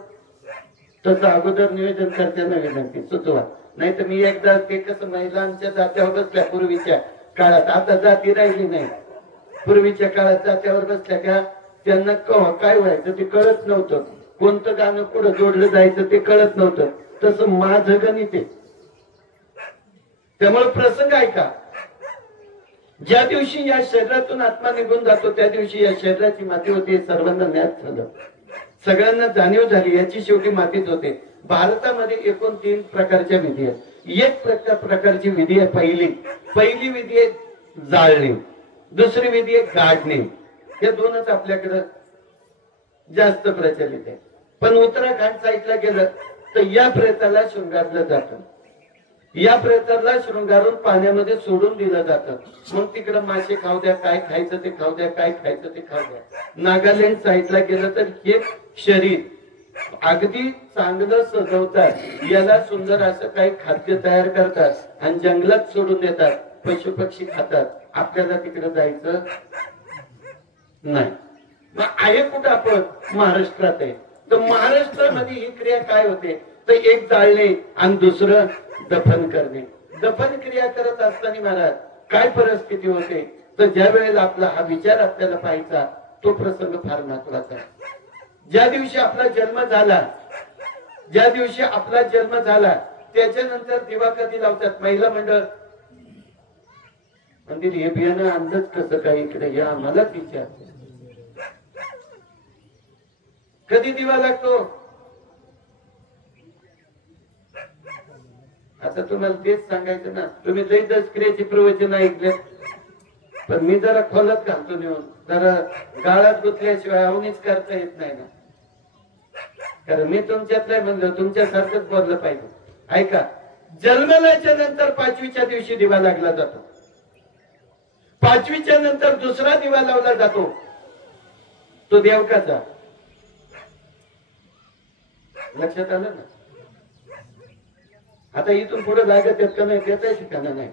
तसं अगोदर नियोजन करताना विनंती सुचवा. नाही तर मी एकदा ते कसं महिलांच्या जात्यावर बसल्या पूर्वीच्या काळात, आता जाती राहिली नाही. पूर्वीच्या काळात जात्यावर बसल्या का त्यांना काय व्हायचं ते कळत नव्हतं. कोणतं गाणं पुढे जोडलं जायचं ते कळत नव्हतं. तसं माझं गणित आहे. त्यामुळे प्रसंग ऐका, ज्या दिवशी या शरीरातून आत्मा निघून जातो त्या दिवशी या शरीराची माती होते. सर्वांना ज्ञात झालं, सगळ्यांना जाणीव झाली, याची शेवटी मातीच होते. भारतामध्ये एकूण 3 प्रकारच्या विधी आहेत. एक प्रकारची विधी आहे पहिली विधी आहे जाळणे, दुसरी विधी आहे गाडणे. हे दोनच आपल्याकडे जास्त प्रचलित आहे. पण उत्तराखंड साईडला गेलं तर या प्रेताला शृंगारलं जातं. या प्रेताला शृंगारून पाण्यामध्ये सोडून दिलं जातं. मग तिकडं मासे खाऊ द्या, काय खायचं ते खाऊ द्या, काय खायचं ते खाऊ द्या. नागालँड साईडला गेलं तर हे शरीर अगदी चांगलं सजवतात, याला सुंदर असं काही खाद्य तयार करतात आणि जंगलात सोडून देतात. पशु पक्षी खातात. आपल्याला तिकडे जायचं नाही. मग आहे कुठं आपण? महाराष्ट्रात आहे. तर महाराष्ट्रामध्ये ही क्रिया काय होते तर एक जाळणे आणि दुसरं दफन करणे. दफन क्रिया करत असताना महाराज काय परिस्थिती होते तर ज्या वेळेला आपला हा विचार आपल्याला पाहायचा तो प्रसंग फार महत्वाचा आहे. ज्या दिवशी आपला जन्म झाला त्याच्यानंतर दिवा कधी लावतात? महिला मंडळ म्हणजे हे बियाणं अंदाज कसं काय इकडे या आम्हालाच विचार. कधी दिवा लागतो? आता तुम्हाला तेच सांगायचं ना. तुम्ही दैदस क्रियेची प्रवचन ऐकले, पण मी जरा खोलात घालतो नेऊन, जरा गाळात गुंतल्याशिवाय अवनीच करता येत नाही ना. कारण मी तुमच्यातलं म्हणलं, तुमच्यासारखंच बोललं पाहिजे. ऐका, जन्मल्याच्या नंतर 5वीच्या दिवशी दिवा लागला जातो. 5वीच्या नंतर दुसरा दिवा लावला जातो, तो देवकाचा. लक्षात आलं ना? आता इथून पुढे लागत येत का नाही त्याचा ठिकाणा नाही.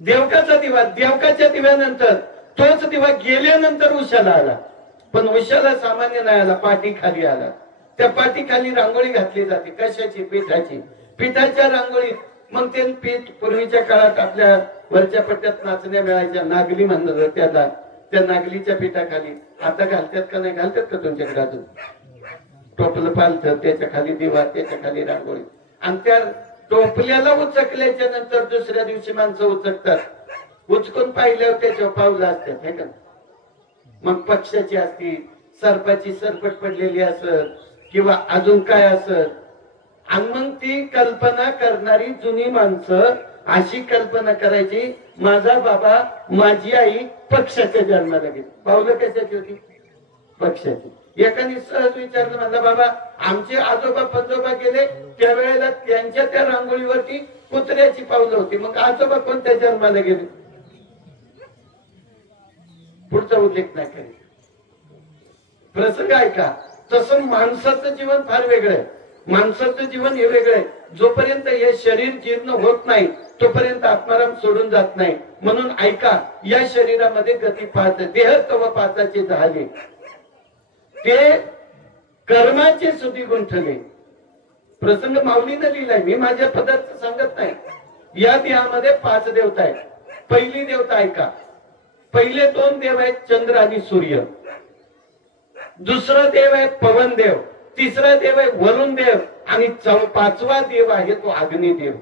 देवकाचा दिवा, देवकाच्या दिव्यानंतर तोच दिवा गेल्यानंतर उशाला आला. पण उशाला सामान्य नाही आला, पाठी खाली आला. त्या पाठी खाली रांगोळी घातली जाते. कशाची? पिठाची. पिठाच्या रांगोळीत मग ते पीठ पूर्वीच्या काळात आपल्या वरच्या पट्ट्यात नाचण्या मिळायच्या, नागली म्हणतात त्याला. त्या नागलीच्या पिठाखाली आता घालतात का नाही? घालतात का तुमच्याकडे? अजून टोपलं पालतं, त्याच्या खाली दिवा, त्याच्या खाली रांगोळी. आणि त्या टोपल्याला उचकल्याच्या नंतर दुसऱ्या दिवशी माणसं उचकतात. उचकून पाहिल्यावर त्याच्यावर पावलं असतात, हे का? मग पक्षाची असती, सर्पाची सरपट पडलेली असत किंवा अजून काय असत. आणि मग ती कल्पना करणारी जुनी माणसं अशी कल्पना करायची माझा बाबा माझी आई पक्षाच्या जन्माला गेली. पावलं कशाची होती? पक्षाची. एकाने सहज विचारलं, म्हणला बाबा आमचे आजोबा पंजोबा गेले त्यावेळेला त्यांच्या त्या रांगोळीवरती कुत्र्याची पावलं होती, मग आजोबा कोणत्या जन्माला गेले? पुढचा उल्लेख नाही करेल. प्रसंग ऐका. तसं माणसाचं जीवन फार वेगळं आहे. माणसाचं जीवन हे वेगळं आहे. जोपर्यंत हे शरीर जीर्ण होत नाही तोपर्यंत आत्माराम सोडून जात नाही. म्हणून ऐका, या शरीरामध्ये गती पाच, देह कव पाचाचे झाले, ते कर्माचे सुधी गुंठले. प्रसंग माऊलीनं लिहिलाय, मी माझ्या पदार्थ सांगत नाही. या देहामध्ये 5 देवता आहेत. पहिली देवता ऐका, पहिले 2 देव आहेत चंद्र आणि सूर्य. दुसरा देव आहे पवन देव. तिसरा देव आहे वरुण देव. आणि 5वा देव आहे तो अग्निदेव.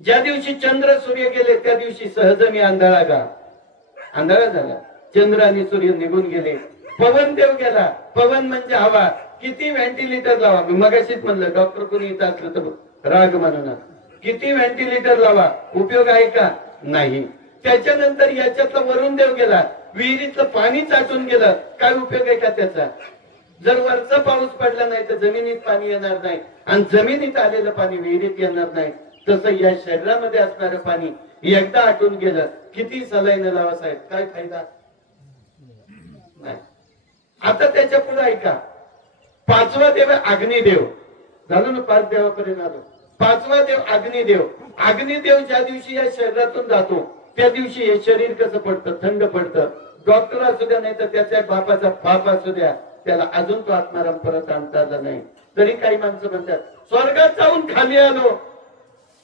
ज्या दिवशी चंद्र सूर्य गेले त्या दिवशी सहज मी आंधळा झाला. चंद्र आणि सूर्य निघून गेले. पवन देव गेला. पवन म्हणजे हवा. किती व्हेंटिलेटर लावा, मी मगाशीच म्हणलं, डॉक्टर कोणी येत असलं तर राग म्हणून किती व्हेंटिलेटर लावा, उपयोग आहे का? नाही. त्याच्यानंतर याच्यातला वरुण देव गेला. विहिरीतलं पाणी चाटून गेलं, काय उपयोग आहे का त्याचा? जर वरचा पाऊस पडला नाही तर जमिनीत पाणी येणार नाही, आणि जमिनीत आलेलं पाणी विहिरीत येणार नाही. तसं या शरीरामध्ये असणारं पाणी एकदा आटून गेलं, किती सलाईन लावा साहेब, काय फायदा नाही. आता त्याच्या पुढे ऐका, 5वा देव आहे अग्निदेव. झालं ना, 5 देवापर्यंत आलो. 5वा देव अग्निदेव. अग्निदेव ज्या दिवशी या शरीरातून जातो त्या दिवशी हे शरीर कसं पडतं? थंड पडतं. डॉक्टर असू द्या नाही तर त्याच्या बापाचा बाप असू द्या, त्याला अजून तो आत्माराम परत आणता आला नाही. तरी काही माणसं म्हणतात स्वर्गात जाऊन खाली आलो,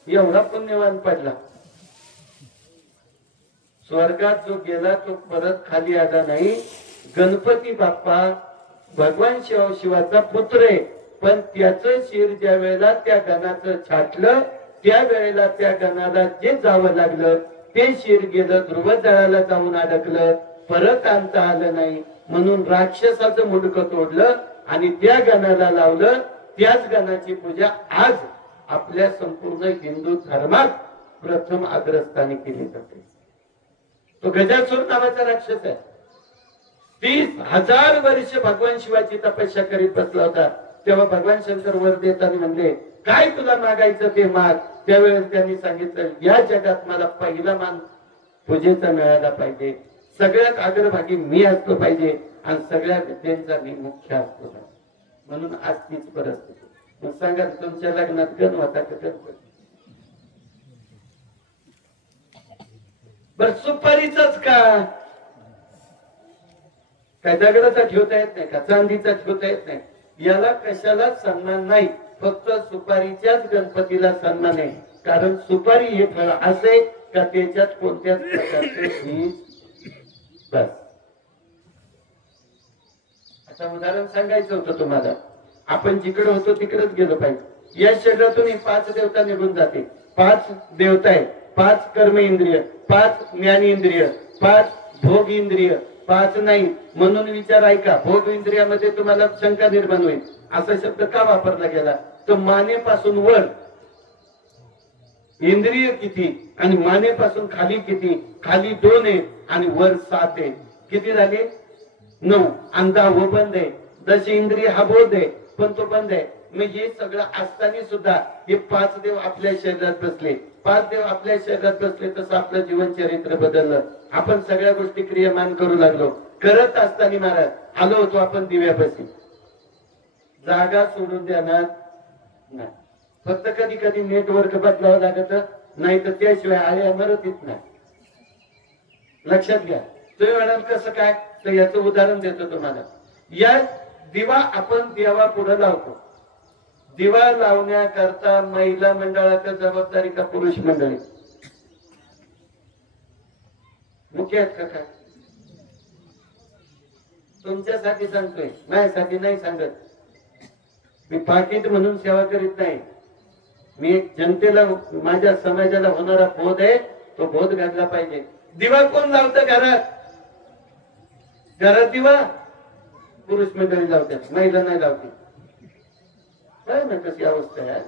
एवढा पुण्यवान पडला. स्वर्गात जो गेला तो परत खाली आला नाही. गणपती बाप्पा भगवान शिवाचा पुत्र आहे, पण त्याचं शिर ज्या वेळेला त्या गणाचं छाटलं त्या वेळेला त्या गणाला जे जावं लागलं ते शिर गेलं, ध्रुवजळाला जाऊन अडकलं, परत आणता आलं नाही. म्हणून राक्षसाचं मुंडकं तोडलं आणि त्या गणाला लावलं. त्याच गणाची पूजा आज आपल्या संपूर्ण हिंदू धर्मात प्रथम अग्रस्थानी केली जाते. तो गजासूर नावाचा राक्षस आहे. 30,000 वर्ष भगवान शिवाची तपस्या करीत बसला होता. तेव्हा भगवान शंकर वर देताना म्हणले, काय तुला मागायचं ते माग. त्यावेळेस त्यांनी सांगितलं, या जगात मला पहिला मान पूजेचा मिळाला पाहिजे, सगळ्यात अग्रभागी मी असलो पाहिजे, आणि सगळ्या विद्यांचा मी मुख्य असलो पाहिजे. म्हणून आज तीच परिस्थिती. मग सांगा, तुमच्या लग्नात गण होता का गणपती? बर सुपारीच का? काय दगडाचा ठेवता येत नाही का? चांदीचा ठेवता येत नाही? याला कशाला सन्मान नाही, फक्त सुपारीच्याच गणपतीला सन्मान आहे. कारण सुपारी हे फळ असे का त्याच्यात कोणत्याच प्रकारचे बीज. बस. आता उदाहरण सांगायचं होतं तुम्हाला. आपण जिकडे होतो तिकडेच गेलो पाहिजे. या शरीरातून 5 देवता निघून जाते. 5 देवता आहे, 5 कर्म इंद्रिय, 5 ज्ञानेंद्रिय, 5 भोग इंद्रिय, 5 नाही. म्हणून विचार ऐका, भोग इंद्रियामध्ये तुम्हाला शंका निर्माण होईल, असा शब्द का वापरला गेला? तो मानेपासून वर इंद्रिय किती आणि मानेपासून खाली किती? खाली 2 आहे आणि वर 7 आहे. किती झाले? 9. अंधा हो बंद आहे. 10 इंद्रिय हा बोध आहे, पण तो बंद आहे. मग हे सगळं असताना सुद्धा हे 5 देव आपल्या शरीरात बसले. 5 देव आपल्या शरीरात बसले, तसं आपलं जीवन चरित्र बदललं. आपण सगळ्या गोष्टी क्रियमान करू लागलो. करत असताना महाराज आलो होतो आपण दिव्यापाशी. जागा सोडून देणार नाही. फक्त कधी कधी नेटवर्क बदलावं लागत, नाही तर त्याशिवाय आले मरतीच नाही. लक्षात घ्या. तुम्ही म्हणाल कसं काय? तर याचं उदाहरण देतो तुम्हाला. या दिवा आपण देवा पुढे लावतो. दिवा लावण्याकरता महिला मंडळाची जबाबदारी का पुरुष मंडळी? मुख्य आहेत का काय? तुमच्यासाठी सांगतोय, माझ्यासाठी नाही सांगत. मी पाकिट म्हणून सेवा करीत नाही. मी एक जनतेला, माझ्या समाजाला होणारा बोध आहे, तो बोध घातला पाहिजे. दिवा कोण लावतं घरात? घरात दिवा पुरुष मंडळी लावतात, महिला नाही लावते. काय ना कशी अवस्था आहे.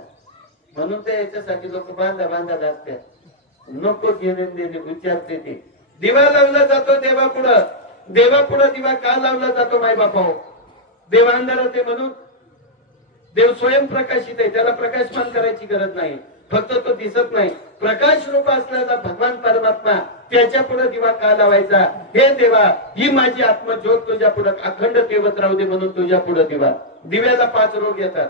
म्हणून ते याच्यासाठी लोक बांधा बांधा लागतात. नको घेणे देणे विचारते ते. दिवा लावला जातो देवापुढं. देवापुढं दिवा का लावला जातो माय बापा? देव अंधारात आहे म्हणून. देव स्वयंप्रकाशित आहे, त्याला प्रकाशमान करायची गरज नाही. फक्त तो दिसत नाही. प्रकाश रूप असलेला भगवान परमात्मा, त्याच्या पुढे दिवा का लावायचा? हे देवा, ही माझी आत्मज्योत तुझ्या पुढे अखंड तेवत राहू दे म्हणून तुझ्या पुढे दिवा. दिव्याला 5 रोग येतात.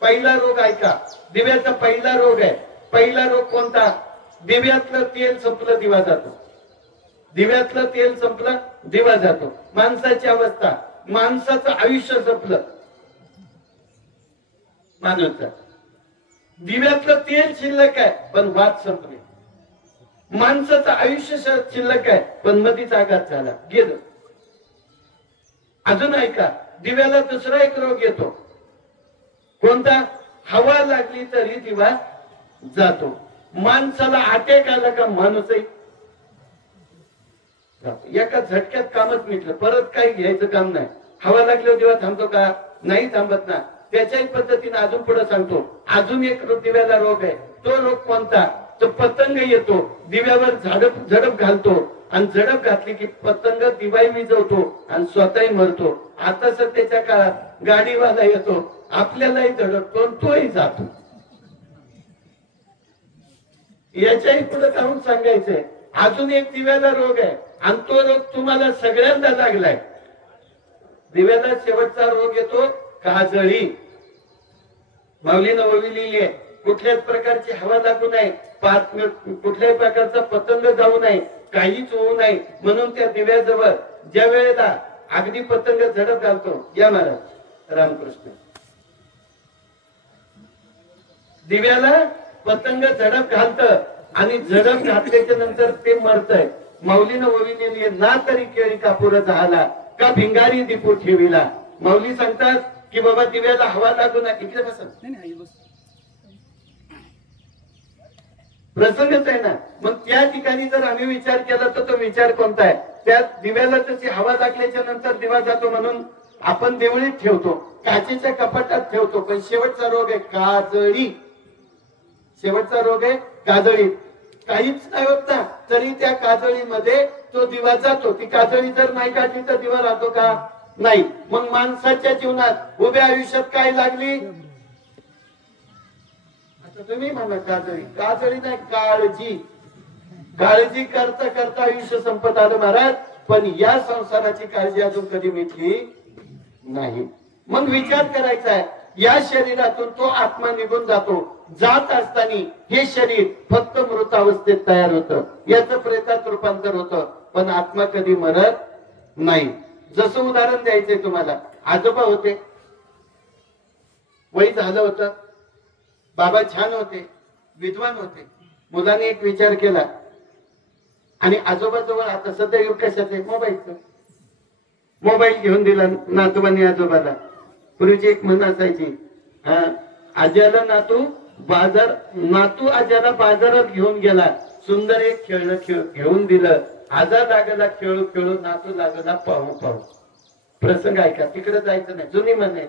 पहिला रोग ऐका, दिव्याचा पहिला रोग आहे. पहिला रोग कोणता? दिव्यातलं तेल संपलं दिवा जातो. दिव्यातलं तेल संपलं दिवा जातो. माणसाची अवस्था, माणसाचं आयुष्य संपलं. माणूसचं दिव्यातलं तेल शिल्लक आहे पण वाद संपले. माणसाचं आयुष्य शिल्लक आहे पण मधीच आघात झाला, गेलं. अजून ऐका, दिव्याला दुसरा एक रोग येतो. कोणता? हवा लागली तरी दिवा जातो. माणसाला अटॅक आला का माणूसही एका झटक्यात कामच मिटलं, परत काही घ्यायचं काम नाही. हवा लागल्यावर दिवा थांबतो का? नाही थांबत ना. त्याच्याही पद्धतीने अजून पुढे सांगतो. अजून एक दिव्याला रोग आहे. तो रोग कोणता? तो पतंग येतो, दिव्यावर झडप घालतो आणि झडप घातली की पतंग दिवाही विजवतो आणि स्वतःही मरतो. आता सध्याच्या काळात गाडीवाला येतो, आपल्यालाही झडपतो आणि तोही जातो. याच्याही पुढे काहून सांगायचंय. अजून एक दिव्याला रोग आहे आणि तो रोग तुम्हाला सगळ्यांना लागलाय. दिव्याला शेवटचा रोग येतो काजळी. माऊलीनं ओवी लिहिली आहे, कुठल्याच प्रकारची हवा लागू नये, कुठल्याही प्रकारचा पतंग जाऊ नये, काहीच होऊ नये म्हणून त्या दिव्याजवळ ज्या वेळेला अगदी पतंग झडप घालतो, या महाराज रामकृष्ण, दिव्याला पतंग झडप घालत आणि झडप घातल्याच्या नंतर ते मरतय. माऊलीनं ओवी लिहिली आहे, ना तरी केळी कापूर झाला का भिंगारी दीपू ठेविला. माऊली सांगतात की बाबा दिव्याला हवा लागू नये. इकडे बस, प्रसंगच आहे ना. मग त्या ठिकाणी जर आम्ही विचार केला तर तो विचार कोणता आहे? त्या दिव्याला तशी हवा लागल्याच्या नंतर दिवा जातो म्हणून आपण देवळीत ठेवतो, काचेच्या कपाटात ठेवतो. पण शेवटचा रोग आहे काजळी. शेवटचा रोग आहे काजळी. काहीच नाही होत ना तरी त्या काजळीमध्ये तो दिवा जातो. ती काजळी जर नाही काढली तर दिवा राहतो का? नाही. मग माणसाच्या जीवनात उभ्या आयुष्यात काय लागली? आता तुम्ही म्हणा काजळी. काजळी नाही, काळजी. काळजी करता करता आयुष्य संपत आलं महाराज. पण या संसाराची काळजी अजून कधी मिटली नाही. मग विचार करायचा आहे, या शरीरातून तो आत्मा निघून जातो. जात असताना हे शरीर फक्त मृत अवस्थेत तयार होतं, याचं प्रेतात रूपांतर होतं. पण आत्मा कधी मरत नाही. जसं उदाहरण द्यायचंय तुम्हाला, आजोबा होते, वय झालं होतं, बाबा छान होते, विद्वान होते. मुलाने एक विचार केला आणि आजोबाजवळ आता सध्या युग कशाचं? मोबाईलचं. मोबाईल घेऊन दिला नातवाने आजोबाला. पूर्वीची एक म्हण असायची, आज्याला नातू आज्याला बाजारात घेऊन गेला, सुंदर एक खेळणं घेऊन दिलं, आजा लागला खेळू खेळू, नातू लागला पाहू पाहू. प्रसंग ऐका, तिकडे जायचं नाही, जुनी म्हण आहे.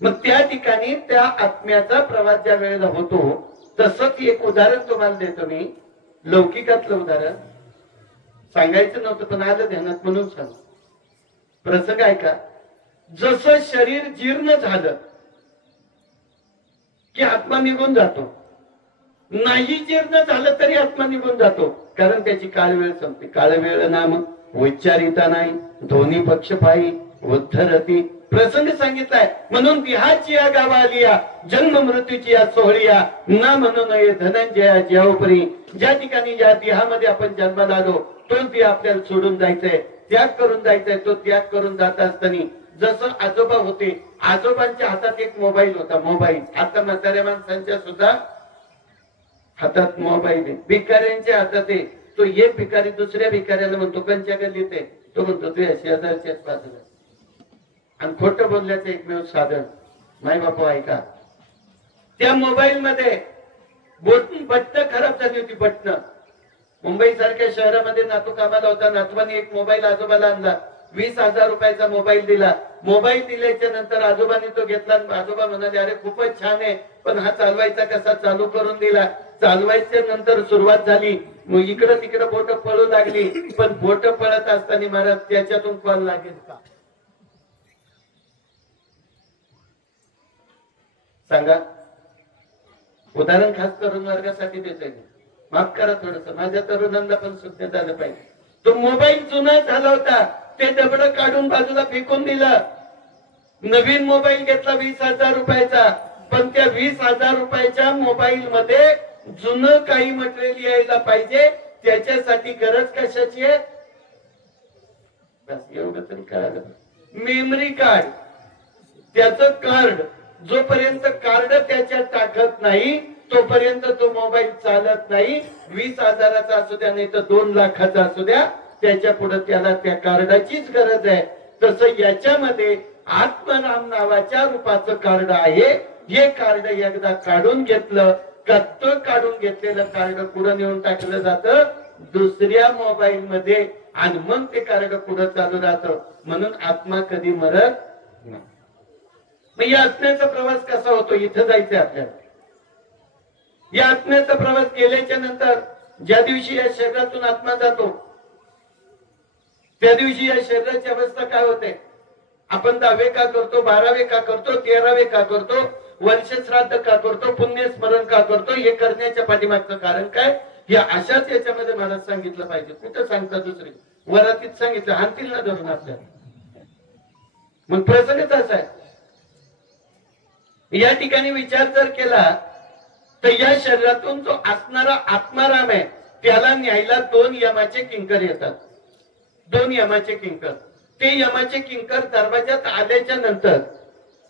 मग त्या ठिकाणी त्या आत्म्याचा प्रवास ज्या वेळेला होतो, तसंच एक उदाहरण तुम्हाला देतो मी, लौकिकातलं उदाहरण. सांगायचं नव्हतं पण आलं ध्यानात म्हणून सांग. प्रसंग ऐका. जसं शरीर जीर्ण झालं की आत्मा निघून जातो, नाही जीर्ण झालं तरी आत्मा निघून जातो, कारण त्याची काळवेळ संपते. काळवेळ नाम उच्चारिता नाही, दोन्ही पक्ष पायी उद्धरती. प्रसंग सांगितलाय. म्हणून देहाची या गावा आलिया, जन्म मृत्यूची या सोहळिया, ना म्हणू नये धनंजया ज्यावपरी. ज्या ठिकाणी ज्या देहामध्ये आपण जन्माला आलो तोच देह आपल्याला सोडून जायचंय, त्याग करून जायचंय. तो त्याग करून जात असताना जसं आजोबा होते, आजोबांच्या हातात एक मोबाईल होता. मोबाईल आता म्हाताऱ्या माणसांच्या सुद्धा हातात मोबाईल आहे. भिकाऱ्यांच्या हातात आहे. तो एक भिकारी दुसऱ्या भिकाऱ्याला म्हणतो, कंच्या गल्लीत आहे, तो म्हणतो तुझ्या शेजारच्याच बाजूला. आणि खोटं बोलल्याचं एकमेव साधन. माय बापू ऐका, त्या मोबाईल मध्ये बटन खराब झाली होती. बटन मुंबई सारख्या शहरामध्ये नातू कामाला होता, नातवाने एक मोबाईल आजोबाला आणला. 20,000 रुपयाचा मोबाईल दिला. मोबाईल दिल्याच्या नंतर आजोबांनी तो घेतला. आजोबा म्हणाले, अरे खूपच छान आहे, पण हा चालवायचा कसा? चालू करून दिला. चालवायच्या नंतर सुरुवात झाली, मग इकडं तिकडं बोट पळू लागली. पण बोट पळत असताना महाराज त्याच्यातून कॉल लागेल का सांगा? उदाहरण खास तरुण वर्गासाठी देत आहे. माफ करा थोडस, माझ्या तरुणांना पण सुद्धा झालं पाहिजे. तो मोबाईल जुना झाला होता, ते दबड काढून बाजूला फेकून दिलं. नवीन मोबाईल घेतला 20,000 रुपयाचा. पण त्या 20,000 रुपयाच्या मोबाईल मध्ये जुनं काही मटेरियल यायला पाहिजे. त्याच्यासाठी गरज कशाची आहे? बस एवढं तरी कळालं. मेमरी कार्ड, त्याचं कार्ड जोपर्यंत कार्ड त्याच्यात टाकत नाही तोपर्यंत तो मोबाईल चालत नाही. 20,000चा असू द्या नाही तर 2 लाखाचा असू द्या, त्याच्या पुढे त्याला त्या कार्डाचीच गरज आहे. तसं याच्यामध्ये आत्मनाम नावाच्या रूपाचं कार्ड आहे. हे कार्ड एकदा काढून घेतलं का तो काढून घेतलेलं कार्ड पुढे नेऊन टाकलं जातं दुसऱ्या मोबाईल मध्ये, आणि मग ते कार्ड पुढे चालू राहतं. म्हणून आत्मा कधी मरत नाही. मग या आत्म्याचा प्रवास कसा होतो? इथं जायचंय आपल्याला. या आत्म्याचा प्रवास केल्याच्या नंतर ज्या दिवशी या शरीरातून आत्मा जातो त्या दिवशी या शरीराची अवस्था काय होते? आपण 10वे का करतो, 12वे का करतो, 13वे का करतो, वर्षश्राद्ध का करतो, पुण्यस्मरण का करतो? हे करण्याच्या पाठीमागचं कारण काय? हे अशाच याच्यामध्ये मला सांगितलं पाहिजे. कुठं सांगता? दुसरी वरातीत सांगितलं, आणतील ना धरून आपल्याला. मग प्रसंगच असा आहे. या ठिकाणी विचार जर केला तर या शरीरातून जो असणारा आत्माराम आहे त्याला न्यायला 2 यमाचे किंकर येतात. 2 यमाचे किंकर. ते यमाचे किंकर दरवाजात आल्याच्या नंतर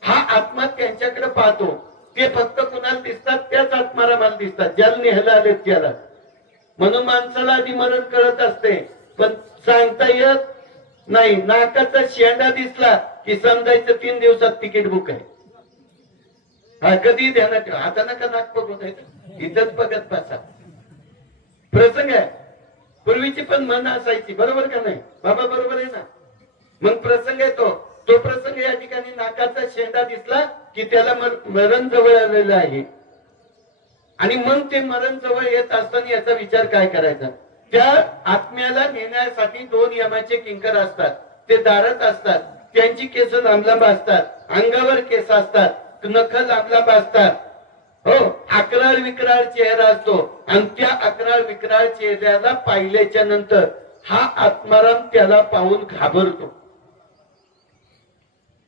हा आत्मा त्यांच्याकडे पाहतो. ते फक्त कुणाला दिसतात? त्याच आत्मारामाला दिसतात, ज्याला न्यायला आलेत त्याला. म्हणून माणसाला आधी मरण कळत असते, पण सांगता येत नाही. नाकाचा शेंडा दिसला की समजायचं 3 दिवसात तिकीट बुक आहे. हा कधी ध्यानात ठेवा. आता नका नाक बघून इथंच बघत बसा. प्रसंग आहे. पूर्वीची पण मन असायची, बरोबर का नाही बाबा? बरोबर आहे ना? मग प्रसंग येतो. तो प्रसंग या ठिकाणी नाकाचा शेंडा दिसला की त्याला मरण जवळ आलेलं आहे. आणि मग ते मरण जवळ येत असताना याचा विचार काय करायचा? त्या आत्म्याला नेण्यासाठी 2 यमाचे किंकर असतात. ते दारात असतात. त्यांची केस लांब लांब असतात, अंगावर केस असतात, नख लांब लांब असतात. हो, अकराळ विक्राळ चेहरा असतो. आणि त्या अकराळ विक्राळ चेहऱ्याला पाहिल्याच्या नंतर हा आत्माराम त्याला पाहून घाबरतो.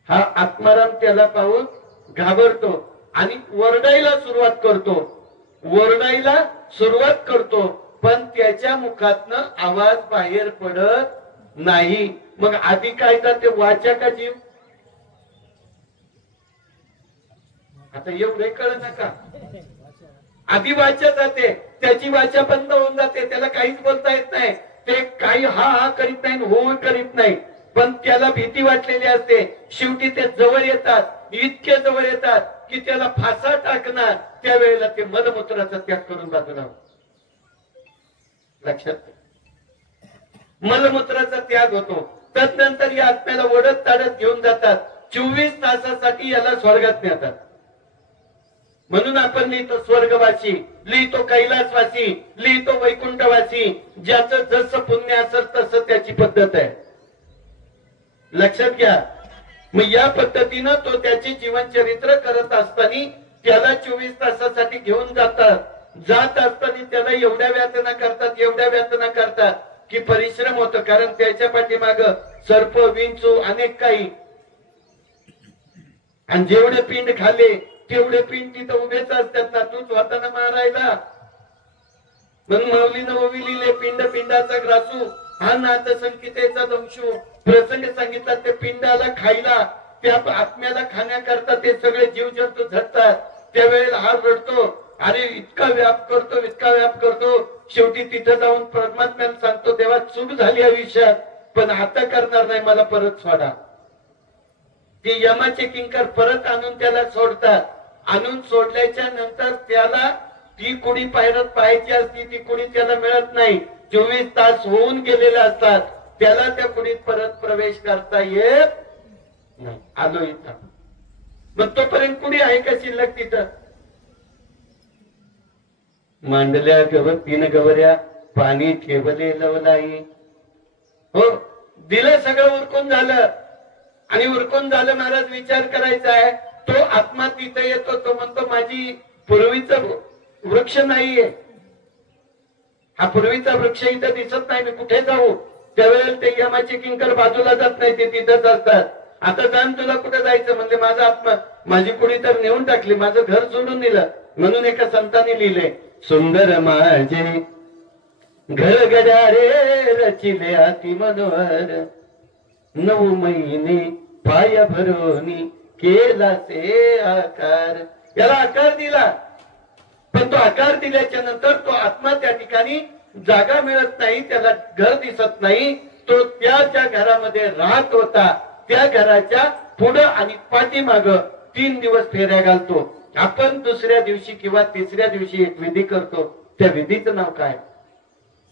हा आत्माराम त्याला पाहून घाबरतो आणि ओरडायला सुरुवात करतो. ओरडायला सुरुवात करतो, पण त्याच्या मुखातनं आवाज बाहेर पडत नाही. मग आधी काय जाते? वाचा का जीव? आता एवढे कळ नका. आधी वाचा जाते, त्याची वाचा बंद होऊन जाते. त्याला काहीच बोलता येत नाही. ते काही हा करीत नाही, हो करीत नाही. पण त्याला भीती वाटलेली असते. शेवटी ते जवळ येतात, इतके जवळ येतात की त्याला फासा टाकणार. त्यावेळेला ते मलमूत्राचा त्याग करून बाजूला. लक्षात? मलमूत्राचा त्याग होतो. तदनंतर या आत्म्याला ओढत ताडत घेऊन जातात. 24 तासासाठी याला स्वर्गात नेतात. म्हणून आपण लिहितो स्वर्गवासी, लिहितो कैलासवासी, लिहितो वैकुंठवासी. ज्याचं जसं पुण्य असेल तसं त्याची पद्धत आहे. लक्षात घ्या. मग या पद्धतीनं तो त्याचे जीवनचरित्र करत असताना त्याला 24 तासासाठी घेऊन जातात. जात असताना त्याला एवढ्या व्यातना करतात, एवढ्या व्यातना करतात की परिश्रम होतो. कारण त्याच्या पाठीमाग सर्प, विंचू अनेक काही. आणि जेवढे पिंड खाल्ले तेवढे पिंड तिथं उभेच असतात ना. तू स्वतःला मारायला. मग माऊलीनं ओवी लिहिले, पिंड पिंडाचा ग्रासू हा नाथ संकितेचा दंशू. प्रसंग सांगितला. ते पिंडाला खायला, त्या आत्म्याला खाण्याकरता ते सगळे जीवजंतू झटतात. त्यावेळेला हा रडतो, अरे इतका व्याप करतो, इतका व्याप करतो. शेवटी तिथं जाऊन परमात्म्याला सांगतो, देवा चूक झाली आयुष्यात, पण आता करणार नाही, मला परत सोडा. ते यमाचे किंकर परत आणून त्याला सोडतात. आणून सोडल्याच्या नंतर त्याला ती कुडी पायरत पाहायची असती, ती कुडी त्याला मिळत नाही. 24 तास होऊन गेलेले असतात. त्याला त्या कुडीत परत प्रवेश करता येत नाही. आलो इथं मग तोपर्यंत कुडी आहे का शिल्लक तिथं? मांडल्या तीन गवऱ्या पाणी ठेवले लवलाई. हो दिलं सगळं उरकून झालं आणि उरकून झालं. महाराज विचार करायचा आहे. तो आत्मा तिथे येतो. तो म्हणतो माझी पूर्वीचा वृक्ष नाहीये. हा पूर्वीचा वृक्ष इथं दिसत नाही. मी कुठे जाऊ? त्यावेळेला ते यमाचे किंकर बाजूला जात नाही. ते तिथंच असतात. आता जाण तुला कुठे जायचं म्हणजे माझा आत्मा माझी कुणी तर नेऊन टाकली. माझं घर सोडून दिलं. म्हणून एका संतांनी लिहिले सुंदर माझे घर गडारे रचिले अति मनोहर 9 महिने पाय भरोनी केला से आकार. याला आकार दिला पण तो आकार दिल्याच्या नंतर तो आत्मा त्या ठिकाणी जागा मिळत नाही. त्याला घर दिसत नाही. तो त्या घरामध्ये राहत होता. त्या घराच्या पुढं आणि पाठीमाग 3 दिवस फेऱ्या घालतो. आपण दुसऱ्या दिवशी किंवा तिसऱ्या दिवशी एक विधी करतो. त्या विधीचं नाव काय?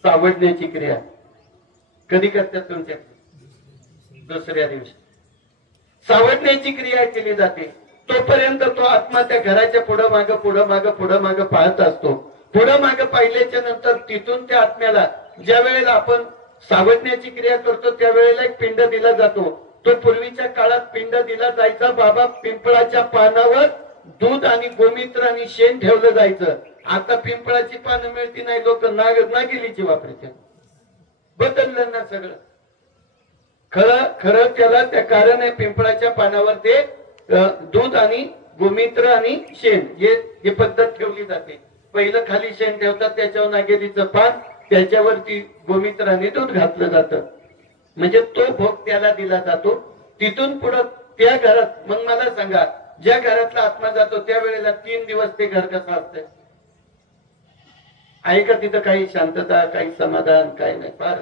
सावडण्याची क्रिया. कधी करतात तुमच्या? दुसऱ्या दिवशी सावडण्याची क्रिया केली जाते. तोपर्यंत तो आत्मा त्या घराच्या पुढं माग पाहत असतो. पुढं माग पाहिल्याच्या नंतर तिथून त्या आत्म्याला ज्या वेळेला आपण सावडण्याची क्रिया करतो त्यावेळेला एक पिंड दिला जातो. तो पूर्वीच्या काळात पिंड दिला जायचा. बाबा पिंपळाच्या पानावर दूध आणि गोमित्र आणि शेण ठेवलं जायचं. आता पिंपळाची पानं मिळती नाही. लोक नागिलीची वापरतात. बदललं ना सगळं. खरं त्याला त्या कारण आहे पिंपळाच्या पानावर ते दूध आणि गोमित्र आणि शेण हे पद्धत ठेवली जाते. पहिलं खाली शेण ठेवतात. त्याच्यावर नागेलीचं पान. त्याच्यावरती गोमित्र आणि दूध घातलं जातं. म्हणजे तो भोग त्याला दिला जातो. तिथून पुढं त्या घरात मग मला सांगा ज्या घरातला आत्मा जातो त्यावेळेला 3 दिवस ते घर कसं असतंय? आहे का तिथं काही शांतता, काही समाधान? काही नाही. फार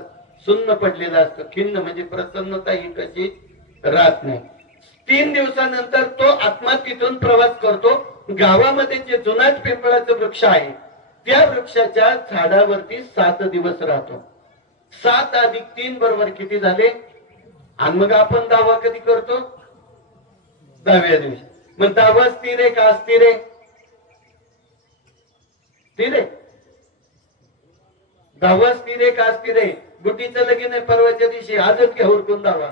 सुन्न पडलेलं असतं. खिन्न म्हणजे प्रसन्नता ही कशी राहत नाही. 3 दिवसानंतर तो आत्मा तिथून प्रवास करतो. गावामध्ये जे जुनाट पिंपळाचं वृक्ष आहे त्या वृक्षाच्या झाडावरती 7 दिवस राहतो. 7 अधिक 3 बरोबर किती झाले? आणि मग आपण दावा कधी करतो? 10व्या दिवशी. मग दावा स्थिर आहे का अस्थिर आहे? स्थिर आहे. दावा स्थिर आहे का अस्थिर आहे? गुटीचं लगीन आहे परवाच्या दिवशी. आजच घ्या उरकून दावा.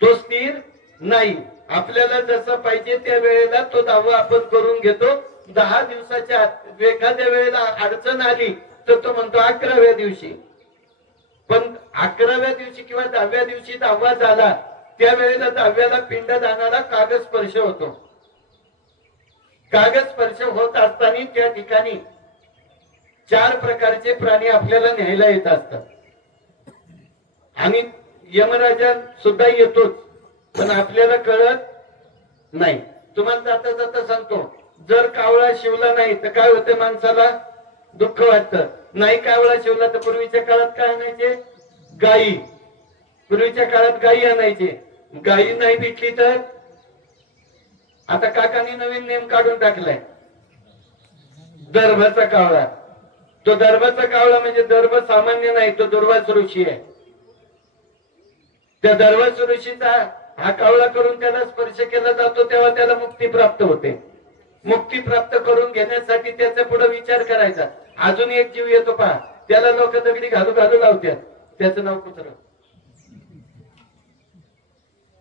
तो स्थिर नाही. आपल्याला जसं पाहिजे त्या वेळेला तो दावा आपण करून घेतो. 10 दिवसाच्या आत एखाद्या वेळेला अडचण आली तर तो म्हणतो 11व्या दिवशी. पण 11व्या दिवशी किंवा 10व्या दिवशी दावा झाला त्यावेळेला 10व्याला पिंडदानाला कागद स्पर्श होतो. कागद स्पर्श होत असताना त्या ठिकाणी 4 प्रकारचे प्राणी आपल्याला न्यायला येत असतात. आणि यमराजा सुद्धा येतोच. पण आपल्याला कळत नाही. तुम्हाला जाता जाता सांगतो जर कावळा शिवला नाही तर काय होते? माणसाला दुःख वाटतं. नाही कावळा शिवला तर पूर्वीच्या काळात काय आणायचे? गायी. पूर्वीच्या काळात गायी आणायचे. गायी नाही भेटली तर आता काकांनी नवीन नेम काढून टाकलाय दर्भाचा कावळा. तो दर्भाचा कावळा म्हणजे दर्भ सामान्य नाही. तो दुर्वास ऋषी आहे. त्या दर्वास ऋषीचा हा कावळा करून त्याला स्पर्श केला जातो तेव्हा त्याला मुक्ती प्राप्त होते. मुक्ती प्राप्त करून घेण्यासाठी त्याचा पुढे विचार करायचा. अजून एक जीव येतो पहा. त्याला लोक दगडी घालू लावतात. त्याचं नाव कुत्रा.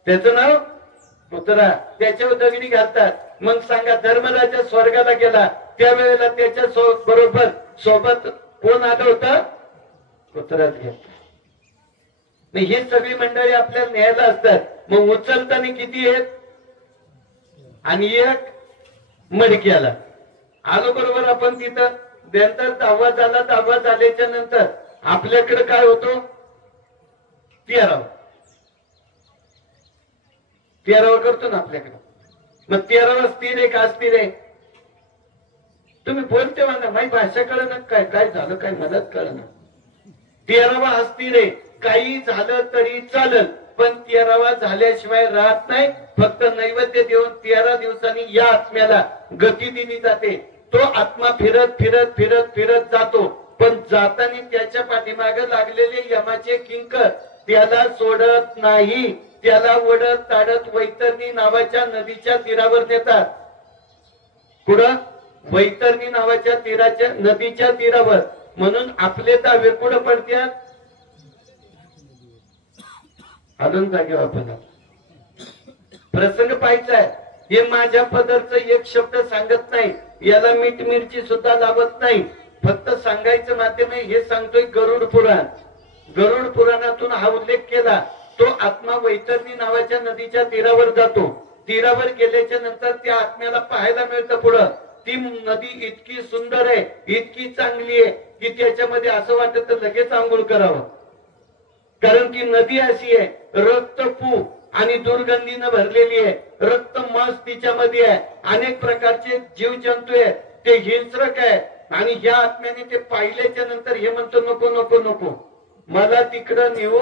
त्याचं नाव कुत्रा. त्याच्यावर दगडी घालतात. मग सांगा धर्मराजा स्वर्गाला गेला त्यावेळेला त्याच्या बरोबर सोबत कोण आलं होतं? कुत्राच घेतला. ही सगळी मंडळी आपल्याला न्यायला असतात. मग उचलताना किती आहेत? आणि एक मडक्याला आलो बरोबर आपण तिथं. नंतर दावा झाला. दावा झाल्याच्या नंतर आपल्याकडे काय होतो? 13 करतो ना आपल्याकडे. मग 13 स्थिर आहे का अस्थिर आहे? तुम्ही बोलते म्हणा माझी भाषा कळणार काय काय झालं काय मलाच कळणार. 13वा अस्थिर आहे. काही झालं तरी चालेल पण 13वा झाल्याशिवाय राहत नाही. फक्त नैवेद्य देऊन 13 दिवसांनी या आत्म्याला गती दिली जाते. तो आत्मा फिरत फिरत फिरत फिरत जातो. पण जाताना त्याच्या पाठीमागे लागलेले यमाचे किंकर त्याला सोडत नाही, त्याला ओढत ताडत वैतरणी नावाच्या नदीच्या तीरावर नेतात. कुठं? वैतरणी नावाच्या नदीच्या तीरावर. म्हणून आपले दावे कुठं पडतात? अजून जागे आपण प्रसंग पाहायचाय. हे माझ्या पदरचं एक शब्द सांगत नाही, याला मीठ मिरची सुद्धा लावत नाही, फक्त सांगायचं माध्यम आहे. हे सांगतोय गरुड पुराण. गरुड पुराणातून हा उल्लेख केला. तो आत्मा वैतरणी नावाच्या नदीच्या तीरावर जातो. तीरावर गेल्याच्या नंतर त्या आत्म्याला पाहायला मिळतं पुढं ती नदी इतकी सुंदर आहे, इतकी चांगली आहे की त्याच्यामध्ये असं वाटत लगेच आंघोळ करावं. कारण ती नदी अशी आहे, रक्तपू आणि दुर्गंधीनं भरलेली आहे. रक्त मांस तिच्यामध्ये आहे, अनेक प्रकारचे जीव जंतू आहे, ते हिंस्रक आहे. आणि ह्या आत्म्याने ते पाहिल्याच्या नंतर हे म्हणतो नको नको नको, मला तिकडं नेऊ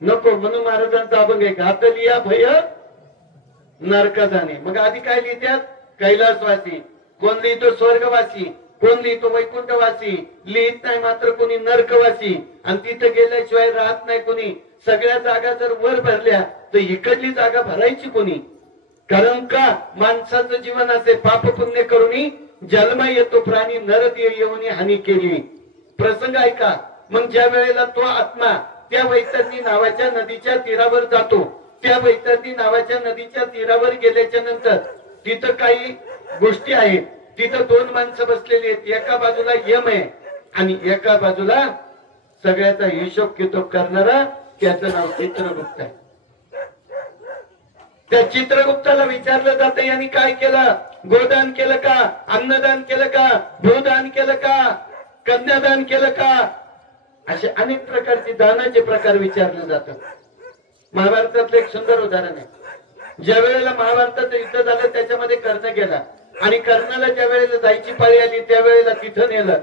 नको. म्हणून महाराजांचा अभंग आहे, घातलिया भय नरक जाणे. मग आधी काय लिहितात? कैलासवासी. कोण लिहितो? स्वर्गवासी. कोण लिहितो? वैकुंठवासी. लिहित नाही मात्र कोणी नरकवासी. आणि तिथं गेल्याशिवाय राहत नाही कोणी. सगळ्या जागा जर वर भरल्या तर इकडली जागा भरायची कोणी? कारण का माणसाचं जीवन असे पाप पुण्य करून जन्म येतो प्राणी, नरदेव येऊन हानी केली. प्रसंग ऐका. मग ज्या वेळेला तो आत्मा त्या वैतरणी नावाच्या नदीच्या तीरावर जातो, त्या वैतरणी नावाच्या नदीच्या तीरावर गेल्याच्या नंतर तिथं काही गोष्टी आहेत. तिथं दोन माणसं बसलेली आहेत. एका बाजूला यम आहे आणि एका बाजूला सगळ्याचा हिशोब किताब करणारा, त्याचं नाव चित्रगुप्त आहे. त्या चित्रगुप्ताला विचारलं जातं, यांनी काय केलं? गोदान केलं का? अन्नदान केलं का? भूदान केलं का? कन्यादान केलं का? असे अनेक प्रकारचे दानाचे प्रकार विचारले जातात. महाभारतातलं एक सुंदर उदाहरण आहे. ज्या वेळेला महाभारताचं युद्ध झालं त्याच्यामध्ये कर्ण गेला आणि कर्णाला ज्या वेळेला जायची पाळी आली त्यावेळेला तिथं नेलं.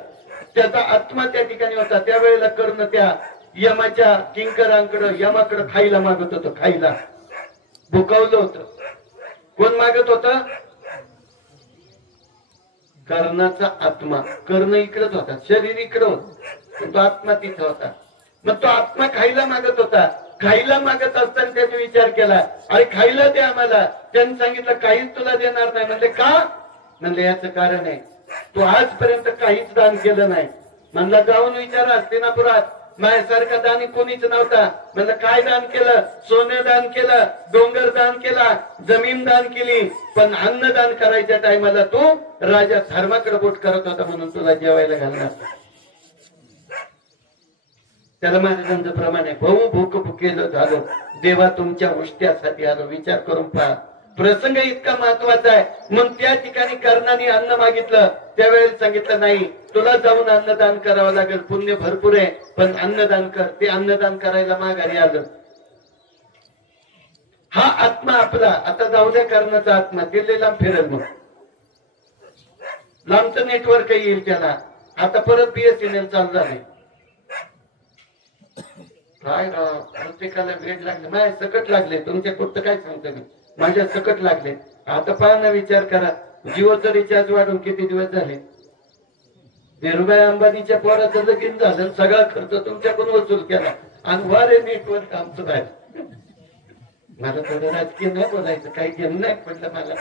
त्याचा आत्मा त्या ठिकाणी होता. त्यावेळेला कर्ण त्या यमाच्या किंकरांकडे, यमाकडे खायला मागत होतो. खायला भुकावलं होतं. कोण मागत होत? कर्णाचा आत्मा. कर्ण इकडेच होता, शरीर इकडे होत, तो आत्मा तिथं होता. मग तो आत्मा खायला मागत होता. खायला मागत असताना त्याने विचार केला, अरे खायला दे आम्हाला. त्यांनी सांगितलं काहीच तुला देणार नाही. म्हणले का? म्हणले याचं कारण आहे, तू आजपर्यंत काहीच दान केलं नाही. म्हणला जाऊन विचारा हस्तिनापुरात, माझ्यासारखा दानी कोणीच नव्हता. म्हणलं काय दान केलं? सोनं दान केलं, डोंगर दान केला, जमीन दान केली, पण अन्नदान करायच्या टायमाला तू राजा धर्माकडे बोट करत होता म्हणून तुला जेवायला घालणार. त्याला महाराजांचं प्रमाण आहे, भाऊ भूक भुकेलं झालं, देवा तुमच्या उष्ट्यासाठी आलो. विचार करून पहा, प्रसंग इतका महत्वाचा आहे. मग त्या ठिकाणी कर्णाने अन्न मागितलं. त्यावेळेस सांगितलं नाही, तुला जाऊन अन्नदान करावं लागेल, पुण्य भरपूर आहे, पण अन्नदान कर. ते अन्नदान करायला माघारी आलं. हा आत्मा आपला आता जाऊ द्या, कर्णाचा आत्मा ते लांब फिरेल. मग लांबचं नेटवर्क येईल त्याला. आता परत BSNL चालू झाले. काय प्रत्येकाला वेळ लागले, माझ्या सकट लागले. तुमच्या कुठं काय सांगतो मी, माझ्या सकट लागले. आता पहा ना, विचार करा, जिओचं रिचार्ज वाढून किती दिवस झाले. धीरूभाई अंबानीच्या पोराचं लगीन झालं, सगळा खर्च तुमच्याकडून वसूल केला आणि वारे नेटवर्क आमचं बाहेर. मला थोडं राजकीय नाही बोलायचं, काही घेणं नाही पडलं मला,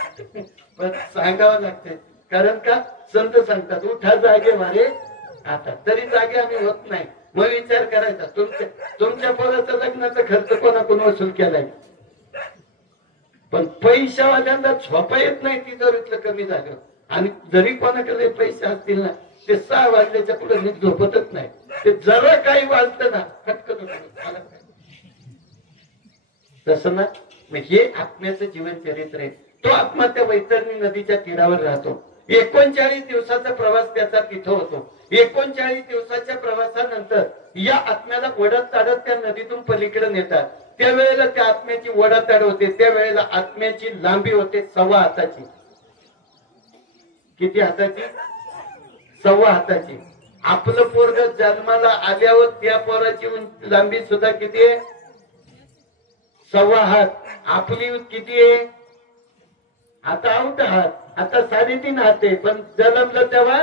पण सांगावं लागतंय. कारण का संत सांगतात उठा जागे वारे आता, तरी जागे आम्ही होत नाही. मग विचार करायचा, तुमच्या पोराचं लग्नाचा खर्च कोणाकडून वसूल केलाय. पण पैशावाल्यांना झोपा येत नाही ती जर इथलं कमी झालं. आणि जरी कोणाकडे पैसे असतील ना, ते 6 वाजल्याच्या पुढे नीट झोपतच नाही. ते जरा काही वाजलं ना खटकन तसं ना. हे आत्म्याचं जीवन चरित्र आहे. तो आत्मा त्या वैतरणी नदीच्या तीरावर राहतो. 39 दिवसाचा प्रवास त्याचा तिथं होतो. 39 दिवसाच्या प्रवासानंतर या आत्म्याला ओढत ताडत त्या नदीतून पलीकडे नेतात. त्यावेळेला त्या आत्म्याची ओढाताड होते. त्यावेळेला आत्म्याची लांबी होते 1.25 हाताची. किती हाताची? 1.25 हाताची. आपलं पोरग जन्माला आल्यावर त्या पोराची लांबी सुद्धा किती आहे? 1.25 हात. आपली किती आहे? आता 8 हात. आता 3.5 हात आहे, पण जन्मलं तेव्हा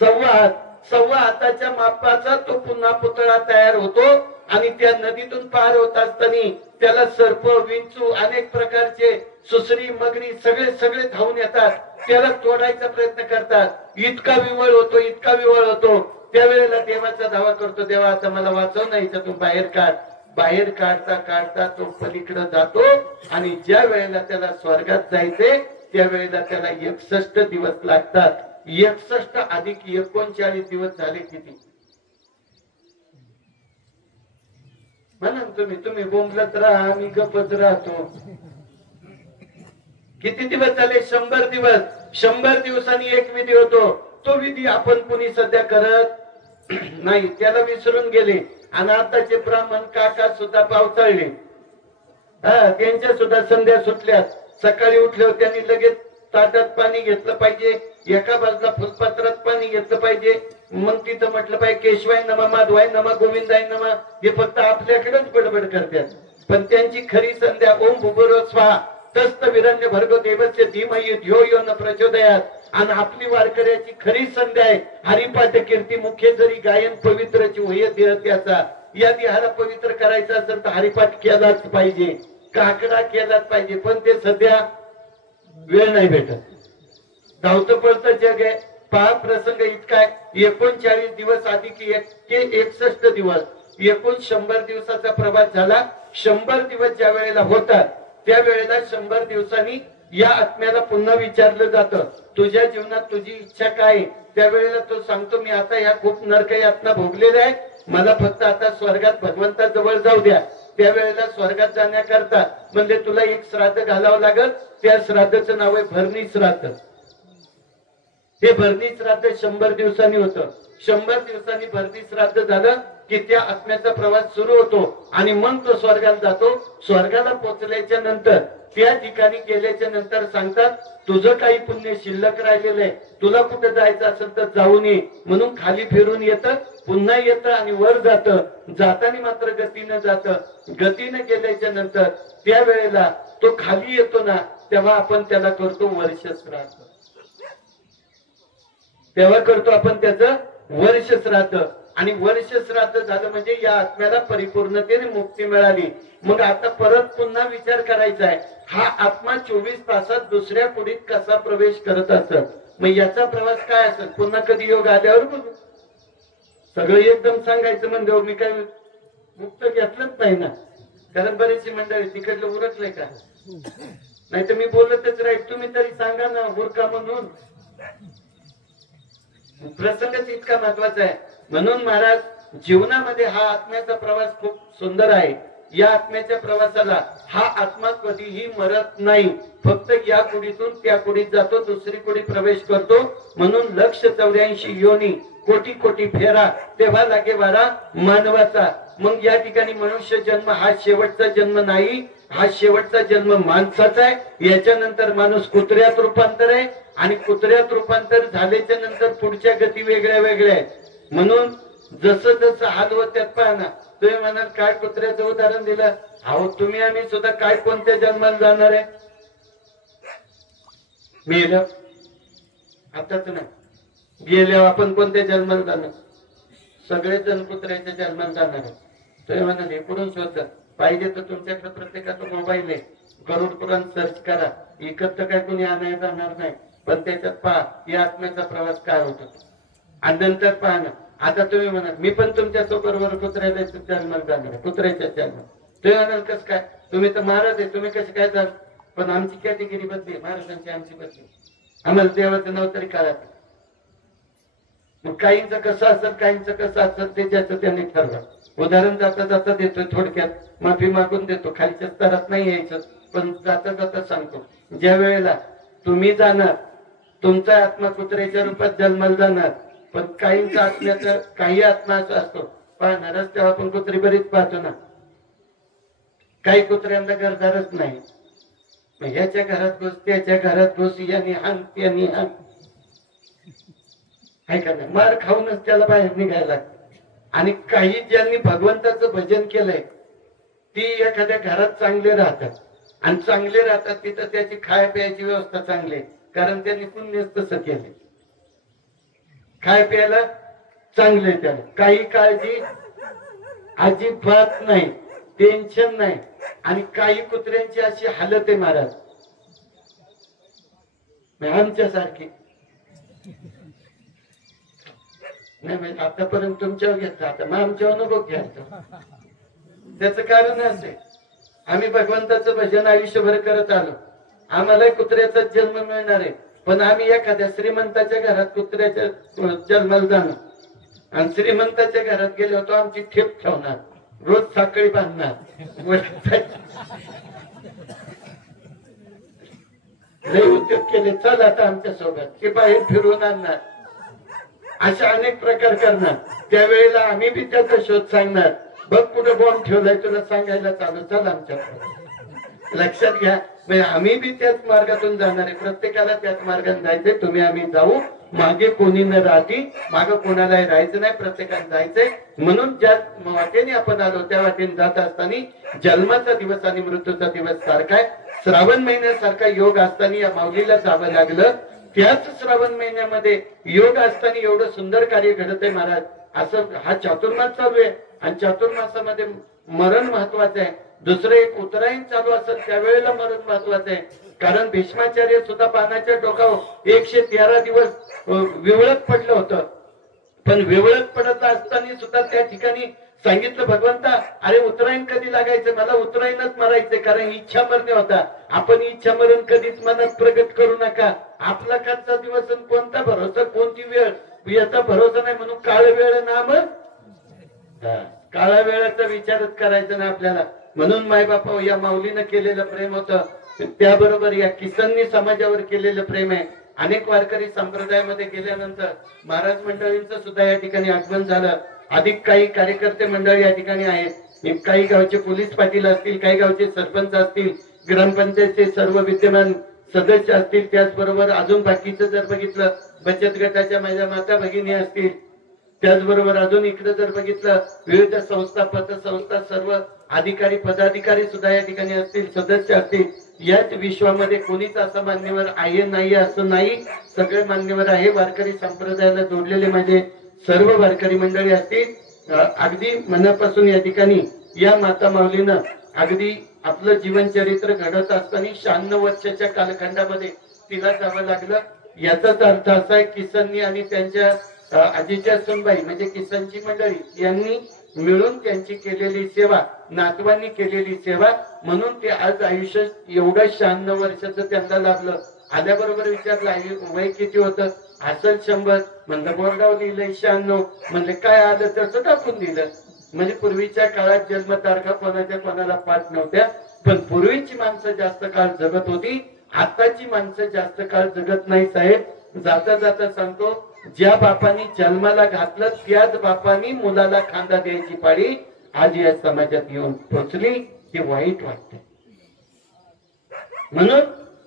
1.25 हात. सव्वा हाताच्या मापाचा तो पुन्हा पुतळा तयार होतो आणि त्या नदीतून पार होत असताना त्याला सर्प विंचू अनेक प्रकारचे सुसरी मगरी सगळे सगळे धावून येतात, त्याला तोडायचा प्रयत्न करतात. इतका विवळ होतो, इतका विवळ होतो. त्यावेळेला देवाचा धावा करतो, देवा आता मला वाचव नाही, याच्यातून बाहेर काढ. बाहेर काढता काढता तो पलीकडे जातो आणि ज्या वेळेला त्याला स्वर्गात जायचे त्यावेळेला त्याला 61 दिवस लागतात. 61 अधिक 39 दिवस झाले किती म्हणा तुम्ही बोंबलत राहा, आम्ही गपच राहतो. किती दिवस झाले? 100 दिवस. 100 दिवसांनी एक विधी होतो. तो विधी आपण कुणी सध्या करत नाही, त्याला विसरून गेले. आणि आताचे ब्राह्मण काका सुद्धा पावसाळले, त्यांच्या सुद्धा संध्या सुटल्यात. सकाळी उठल्यावर त्यांनी लगेच ताटात पाणी घेतलं पाहिजे, एका बाजूला फुलपात्रात पाणी घेतलं पाहिजे. मग तिथं म्हटलं पाहिजे केशवाय नमा, माधवाय नमा, गोविंदाय नमा. हे फक्त आपल्याकडेच बडबड करतात. पण त्यांची खरी संध्या ओम भूभुर्भुवः स्वः तस्त विरण्य भर्गो देवस्य धीमहि धियो यो न प्रचोदयात. आणि आपली वारकऱ्याची खरी संध्या आहे हरिपाठ कीर्ती मुख्य जरी गायन पवित्रची होय देह त्याचा. या देहाला पवित्र करायचा असेल तर हरिपाठ केलाच पाहिजे, काकडा केलाच पाहिजे. पण ते सध्या वेळ नाही भेटत, धावतं पळतं जग आहे. पहा प्रसंग इतका 39 दिवस अधिक 61 दिवस, एकूण 100 दिवसाचा प्रवास झाला. 100 दिवस ज्या वेळेला होतात त्यावेळेला 100 दिवसांनी या आत्म्याला पुन्हा विचारलं जातं तुझ्या जीवनात तुझी इच्छा काय. त्यावेळेला तो सांगतो मी आता ह्या खूप नरक यातना भोगलेल्या आहे, मला फक्त आता स्वर्गात भगवंताजवळ जाऊ द्या. त्यावेळेला स्वर्गात जाण्याकरता म्हणजे तुला एक श्राद्ध घालावं लागल. त्या श्राद्धाचं नाव आहे भरणी श्राद्ध. हे भरणी श्राद्ध 100 दिवसांनी होतं. 100 दिवसांनी भरणी श्राद्ध झालं की त्या आत्म्याचा प्रवास सुरू होतो आणि मग तो स्वर्गाला जातो. स्वर्गाला पोहोचल्याच्या नंतर त्या ठिकाणी गेल्याच्या नंतर सांगतात तुझं काही पुण्य शिल्लक राहिलेलं आहे, तुला कुठं जायचं असेल तर जाऊन ये म्हणून खाली फिरून येतं, पुन्हा येतं आणि वर जातं. जाताना मात्र गतीनं जातं. गतीनं गेल्याच्या नंतर त्यावेळेला तो खाली येतो ना तेव्हा आपण त्याला करतो वर्ष श्राद्ध. तेव्हा करतो आपण त्याचं वर्ष श्राद्ध. आणि वर्ष श्राद्ध झालं म्हणजे या आत्म्याला परिपूर्णतेने मुक्ती मिळाली. मग आता परत पुन्हा विचार करायचा आहे हा आत्मा 24 तासात दुसऱ्या कुडीत कसा प्रवेश करत असत. मग याचा प्रवास काय असेल पुन्हा कधी योग आल्यावर बघू. सगळं एकदम सांगायचं म्हणजे मी काय मुक्त घेतलंच नाही ना, कारण बरेचशी मंडळी तिकडलं उरकलंय का नाही तर मी बोलतच राहील. तुम्ही तरी सांगा ना उरका म्हणून. प्रसंगच इतका महत्वाचा आहे. म्हणून महाराज जीवनामध्ये हा आत्म्याचा प्रवास खूप सुंदर आहे. या आत्म्याच्या प्रवासाला हा आत्मा कधीही मरत नाही, फक्त या कुडीतून त्या कुडीत जातो, दुसरी कुडी प्रवेश करतो. म्हणून 184 योनी कोटी कोटी फेरा तेव्हा लागे वारा मानवाचा. मग या ठिकाणी मनुष्य जन्म हा शेवटचा जन्म नाही, हा शेवटचा जन्म माणसाचा आहे. याच्यानंतर माणूस कुत्र्यात रूपांतर आहे आणि कुत्र्यात रूपांतर झाल्याच्या नंतर पुढच्या गती वेगळ्या वेगळ्या आहेत. म्हणून जसं जसं हलवत त्यात पाहना. तुम्ही म्हणाल काय कुत्र्याचं उदाहरण दिलं, अहो तुम्ही आम्ही सुद्धा काय कोणत्या जन्माला जाणार आहे. मेलं आताच नाही, गेल्यावर आपण कोणत्या जन्माला जाणार. सगळेच जण कुत्र्याच्या जन्माला जाणार आहे. तुम्ही म्हणाल हे कुठून शोधतात. पाहिजे तर तुमच्याकडे प्रत्येकाचा मोबाईल आहे, गरुड पुराण सर्च करा. इकत तर काय कुणी आणायला जाणार नाही, पण त्याच्यात पहा या आत्म्याचा प्रवास काय होतो. आणि नंतर पहा ना आता तुम्ही म्हणा मी पण तुमच्या बरोबर कुत्र्याच्या जन्माला जाणार, कुत्र्याच्या जन्मात. तुम्ही म्हणाल कसं काय, तुम्ही तर महाराज आहे, तुम्ही कसे काय जाल. पण आमची कॅटेगरी बदली, महाराजांची आमची बदली. आम्हाला देवाचं नाव तरी कळत. मग काहींचं कसं असेल काहींचं कसं असेल ते ज्याचं त्यांनी ठरवा. उदाहरण जाता जाता देतोय, थोडक्यात माफी मागून देतो. खालच्या स्तरात नाही यायचं, पण जाता जाता सांगतो. ज्या वेळेला तुम्ही जाणार तुमचा आत्मा कुत्र्याच्या रूपात जन्माला जाणार. पण काहींचा आत्म्याचा काही आत्मा असा असतो पहा रस्त्यावर आपण कुत्री बरीच पाहतो ना, काही कुत्र्यांना घरदारच नाही. ह्याच्या घरात घुस त्याच्या घरात घुस, याने हान त्याने हान, ऐका ना मार खाऊनच त्याला बाहेर निघायला लागतं. आणि काही ज्यांनी भगवंताचं भजन केलंय ती एखाद्या घरात चांगले राहतात. आणि चांगले राहतात तिथं त्याची खाय प्यायची व्यवस्था चांगली आहे, कारण त्यांनी पुण्यच तसं केले. खाय प्यायला चांगले त्याला काही काळजी अजिबात नाही, टेन्शन नाही. आणि काही कुत्र्यांची अशी हालत आहे महाराज आमच्यासारखी नाही. आतापर्यंत तुमच्यावर घेतला, आता मग आमच्यावर नको घ्यायचं. त्याचं कारण असे, आम्ही भगवंताचं भजन आयुष्यभर करत आलो, आम्हाला कुत्र्याचा जन्म मिळणार आहे. पण आम्ही एखाद्या श्रीमंताच्या घरात कुत्र्याच्या जन्माला जाणार आणि श्रीमंताच्या घरात गेलो होतो आमची ठेप ठेवणार, रोज साखळी बांधणार, लय उद्योग केले, चल आता आमच्या सोबत, ते बाहेर फिरवून आणणार, अशा अनेक प्रकार करणार. त्यावेळेला आम्ही बी त्याचा शोध सांगणार, बघ कुठे बॉम्ब ठेवलाय तुला सांगायला चालू, चल आमच्या. लक्षात घ्या, आम्ही बी त्याच मार्गातून जाणार आहे, प्रत्येकाला त्याच मार्गाने जायचंय. तुम्ही आम्ही जाऊ, मागे कोणी न राहती, मागे कोणालाही राहायचं नाही, प्रत्येकाने जायचंय. म्हणून ज्या वाटेने आपण आलो त्या वाटेने जात असताना जन्माचा दिवस आणि मृत्यूचा दिवस सारखा आहे. श्रावण महिन्यासारखा योग असताना या माऊलीला जावं लागलं. त्याच श्रावण महिन्यामध्ये योग असताना एवढं सुंदर कार्य घडत आहे महाराज. असं हा चातुर्मास चालू आहे आणि चातुर्मासामध्ये मरण महत्वाचं आहे. दुसरं एक उत्तरायण चालू असेल त्यावेळेला मरण महत्वाचं आहे. कारण भीष्माचार्य सुद्धा बाणाच्या टोकावर 113 दिवस विवळत पडलं होतं. पण विवळत पडत असताना सुद्धा त्या ठिकाणी सांगितलं भगवंता, अरे उत्तरायण कधी लागायचं, मला उत्तरायणच मरायचंय, कारण इच्छा मरणे होता. आपण इच्छा मरण कधीच मनात प्रगट करू नका. आपला कालचा दिवस कोणता भरोसा, कोणती वेळ याचा भरोसा नाही. म्हणून काळ वेळ नाम, काळा वेळाचा विचारच करायचा ना आपल्याला. म्हणून मायबापा या माऊलीनं केलेलं प्रेम होतं, त्याबरोबर या किसननी समाजावर केलेलं प्रेम आहे. अनेक वारकरी संप्रदायामध्ये गेल्यानंतर महाराज मंडळींचं सुद्धा या ठिकाणी आगमन झालं. अधिक काही कार्यकर्ते मंडळी या ठिकाणी आहेत. काही गावचे पोलीस पाटील असतील, काही गावचे सरपंच असतील, ग्रामपंचायतचे सर्व विद्यमान सदस्य असतील, त्याचबरोबर अजून बाकीचं जर बघितलं बचत गटाच्या माझ्या माता भगिनी असतील, त्याचबरोबर अजून इकडे जर बघितलं विविध संस्था पतसंस्था सर्व अधिकारी पदाधिकारी सुद्धा या ठिकाणी असतील, सदस्य असतील. याच विश्वामध्ये कोणीच असं मान्यवर आहे नाही असं नाही, सगळे मान्यवर आहे. वारकरी संप्रदायाला जोडलेले माझे सर्व वारकरी मंडळी असतील. अगदी मनापासून या ठिकाणी या माता माऊलीनं अगदी आपलं जीवन चरित्र घडत असताना 96 वर्षाच्या कालखंडामध्ये तिला जावं लागलं. याचाच अर्थ असा आहे किसननी आणि त्यांच्या आजीच्या सुनबाई म्हणजे किसनची मंडळी यांनी मिळून त्यांची केलेली सेवा, नातवांनी केलेली सेवा, म्हणून ते आज आयुष्य एवढं 96 वर्षाचं त्यांना लाभलं. आल्याबरोबर विचारलं वय किती होतं, असेल 100. म्हणलं बोर्डावर लिहिलंय 96. म्हणले काय आलं तसं टाकून दिलं. म्हणजे पूर्वीच्या काळात जन्मतारखा कोणाच्या कोणाला पाठ नव्हत्या, पण पूर्वीची माणसं जास्त काळ जगत होती. आताची माणसं जास्त काळ जगत नाही साहेब. जाता जाता सांगतो, ज्या बापानी जन्माला घातलं त्याच बापानी मुलाला खांदा द्यायची पाळी आज या समाजात येऊन पोचली. हे वाईट वाटते. म्हणून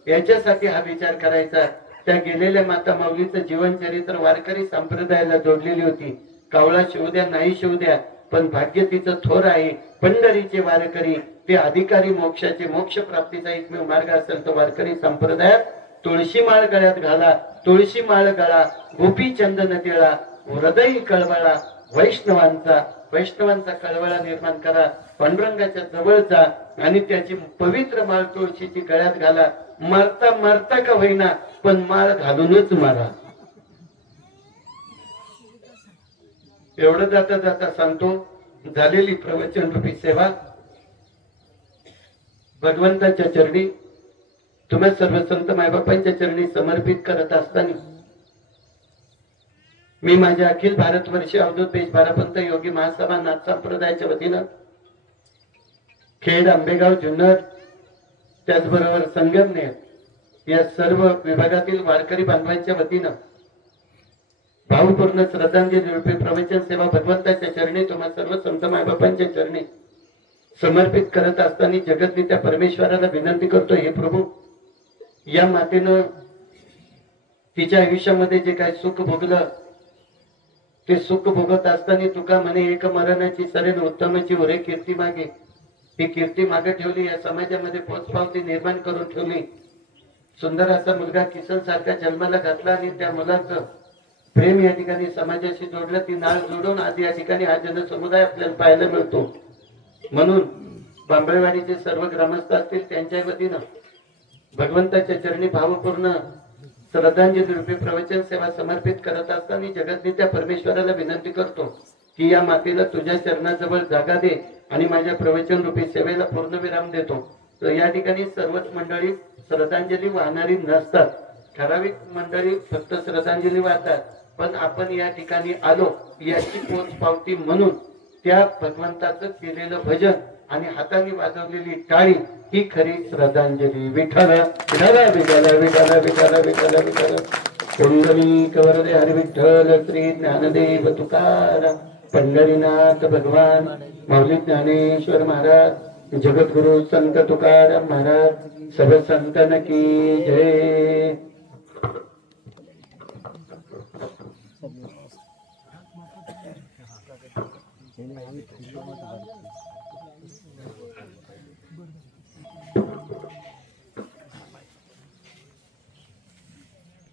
याच्यासाठी हा विचार करायचा. त्या गेलेल्या माता माऊलीचं जीवन चरित्र वारकरी संप्रदायाला जोडलेली होती. कावळा शिवू द्या नाही शिवू द्या, पण भाग्य तिचं थोर आहे. पंढरीचे वारकरी ते अधिकारी मोक्षाचे, मोक्ष प्राप्तीचा एकमेव मार्ग असेल तर वारकरी संप्रदायात तुळशी माळ गळ्यात घाला, तुळशी माळ गळा, गोपी चंदन टिळा, हृदय कळवळा, वैष्णवांचा कळवळा निर्माण करा. पांडुरंगाच्या जवळ जा आणि त्याची पवित्र माळ तुळशीची गळ्यात घाला. मरता मरता का होईना पण माळ घालूनच मारा. एवढं जाता जाता सांगतो, झालेली प्रवचन रूपी सेवा भगवंताच्या चरणी तुम्हा सर्व संत मायबापांच्या चरणी समर्पित करत असताना मी माझ्या अखिल भारतवर्षीय अवधूत बेज बारापंत योगी महासभा नाथ संप्रदायाच्या वतीनं खेड, आंबेगाव, जुन्नर त्याचबरोबर संगमनेर या सर्व विभागातील वारकरी बांधवांच्या वतीनं भावपूर्ण श्रद्धांजली रूपी प्रवचन सेवा भगवंताच्या चरणी तुम्हा सर्व संत मायबापांच्या चरणी समर्पित करत असताना जगतनित्या परमेश्वराला विनंती करतो, हे प्रभू, या मातेनं तिच्या आयुष्यामध्ये जे काही सुख भोगलं ते सुख भोगत असताना तुका म्हणे एक मरणाची सरेन उत्तमाची उरे कीर्ती मागे. ती कीर्ती मागे ठेवली, या समाजामध्ये पोचपावती निर्माण करून ठेवली. सुंदर असा मुलगा किसन सारखा जन्माला घातला आणि त्या मुलाचं प्रेम या ठिकाणी समाजाशी जोडलं, ती नाळ जोडून आज या ठिकाणी हा जनसमुदाय आपल्याला पाहायला मिळतो. म्हणून बांबळेवाडीचे सर्व ग्रामस्थ असतील त्यांच्या वतीनं भगवंताच्या चरणी भावपूर्ण श्रद्धांजली रूपी प्रवचन सेवा समर्पित करत असताना जगतनेत्या परमेश्वराला विनंती करतो की या मातेला तुझ्या चरणाजवळ जागा दे आणि माझ्या प्रवचन रूपी सेवेला पूर्ण विराम देतो. तर या ठिकाणी सर्वच मंडळी श्रद्धांजली वाहणारी नसतात. ठराविक मंडळी फक्त श्रद्धांजली वाहतात. पण आपण या ठिकाणी आलो याची पोच पावती म्हणून त्या भगवंताचं केलेलं भजन आणि हाताने वाजवलेली टाळी ही खरी श्रद्धांजली. विठ्ठल विठ्ठल विठ्ठल विठ्ठल विठ्ठल विठ्ठल विठ्ठल पुंडलिक वरदे हरी विठ्ठल श्री ज्ञानदेव तुकाराम पंढरीनाथ भगवान माऊली ज्ञानेश्वर महाराज जगद्गुरु संत तुकाराम महाराज सर्व संतन की जय.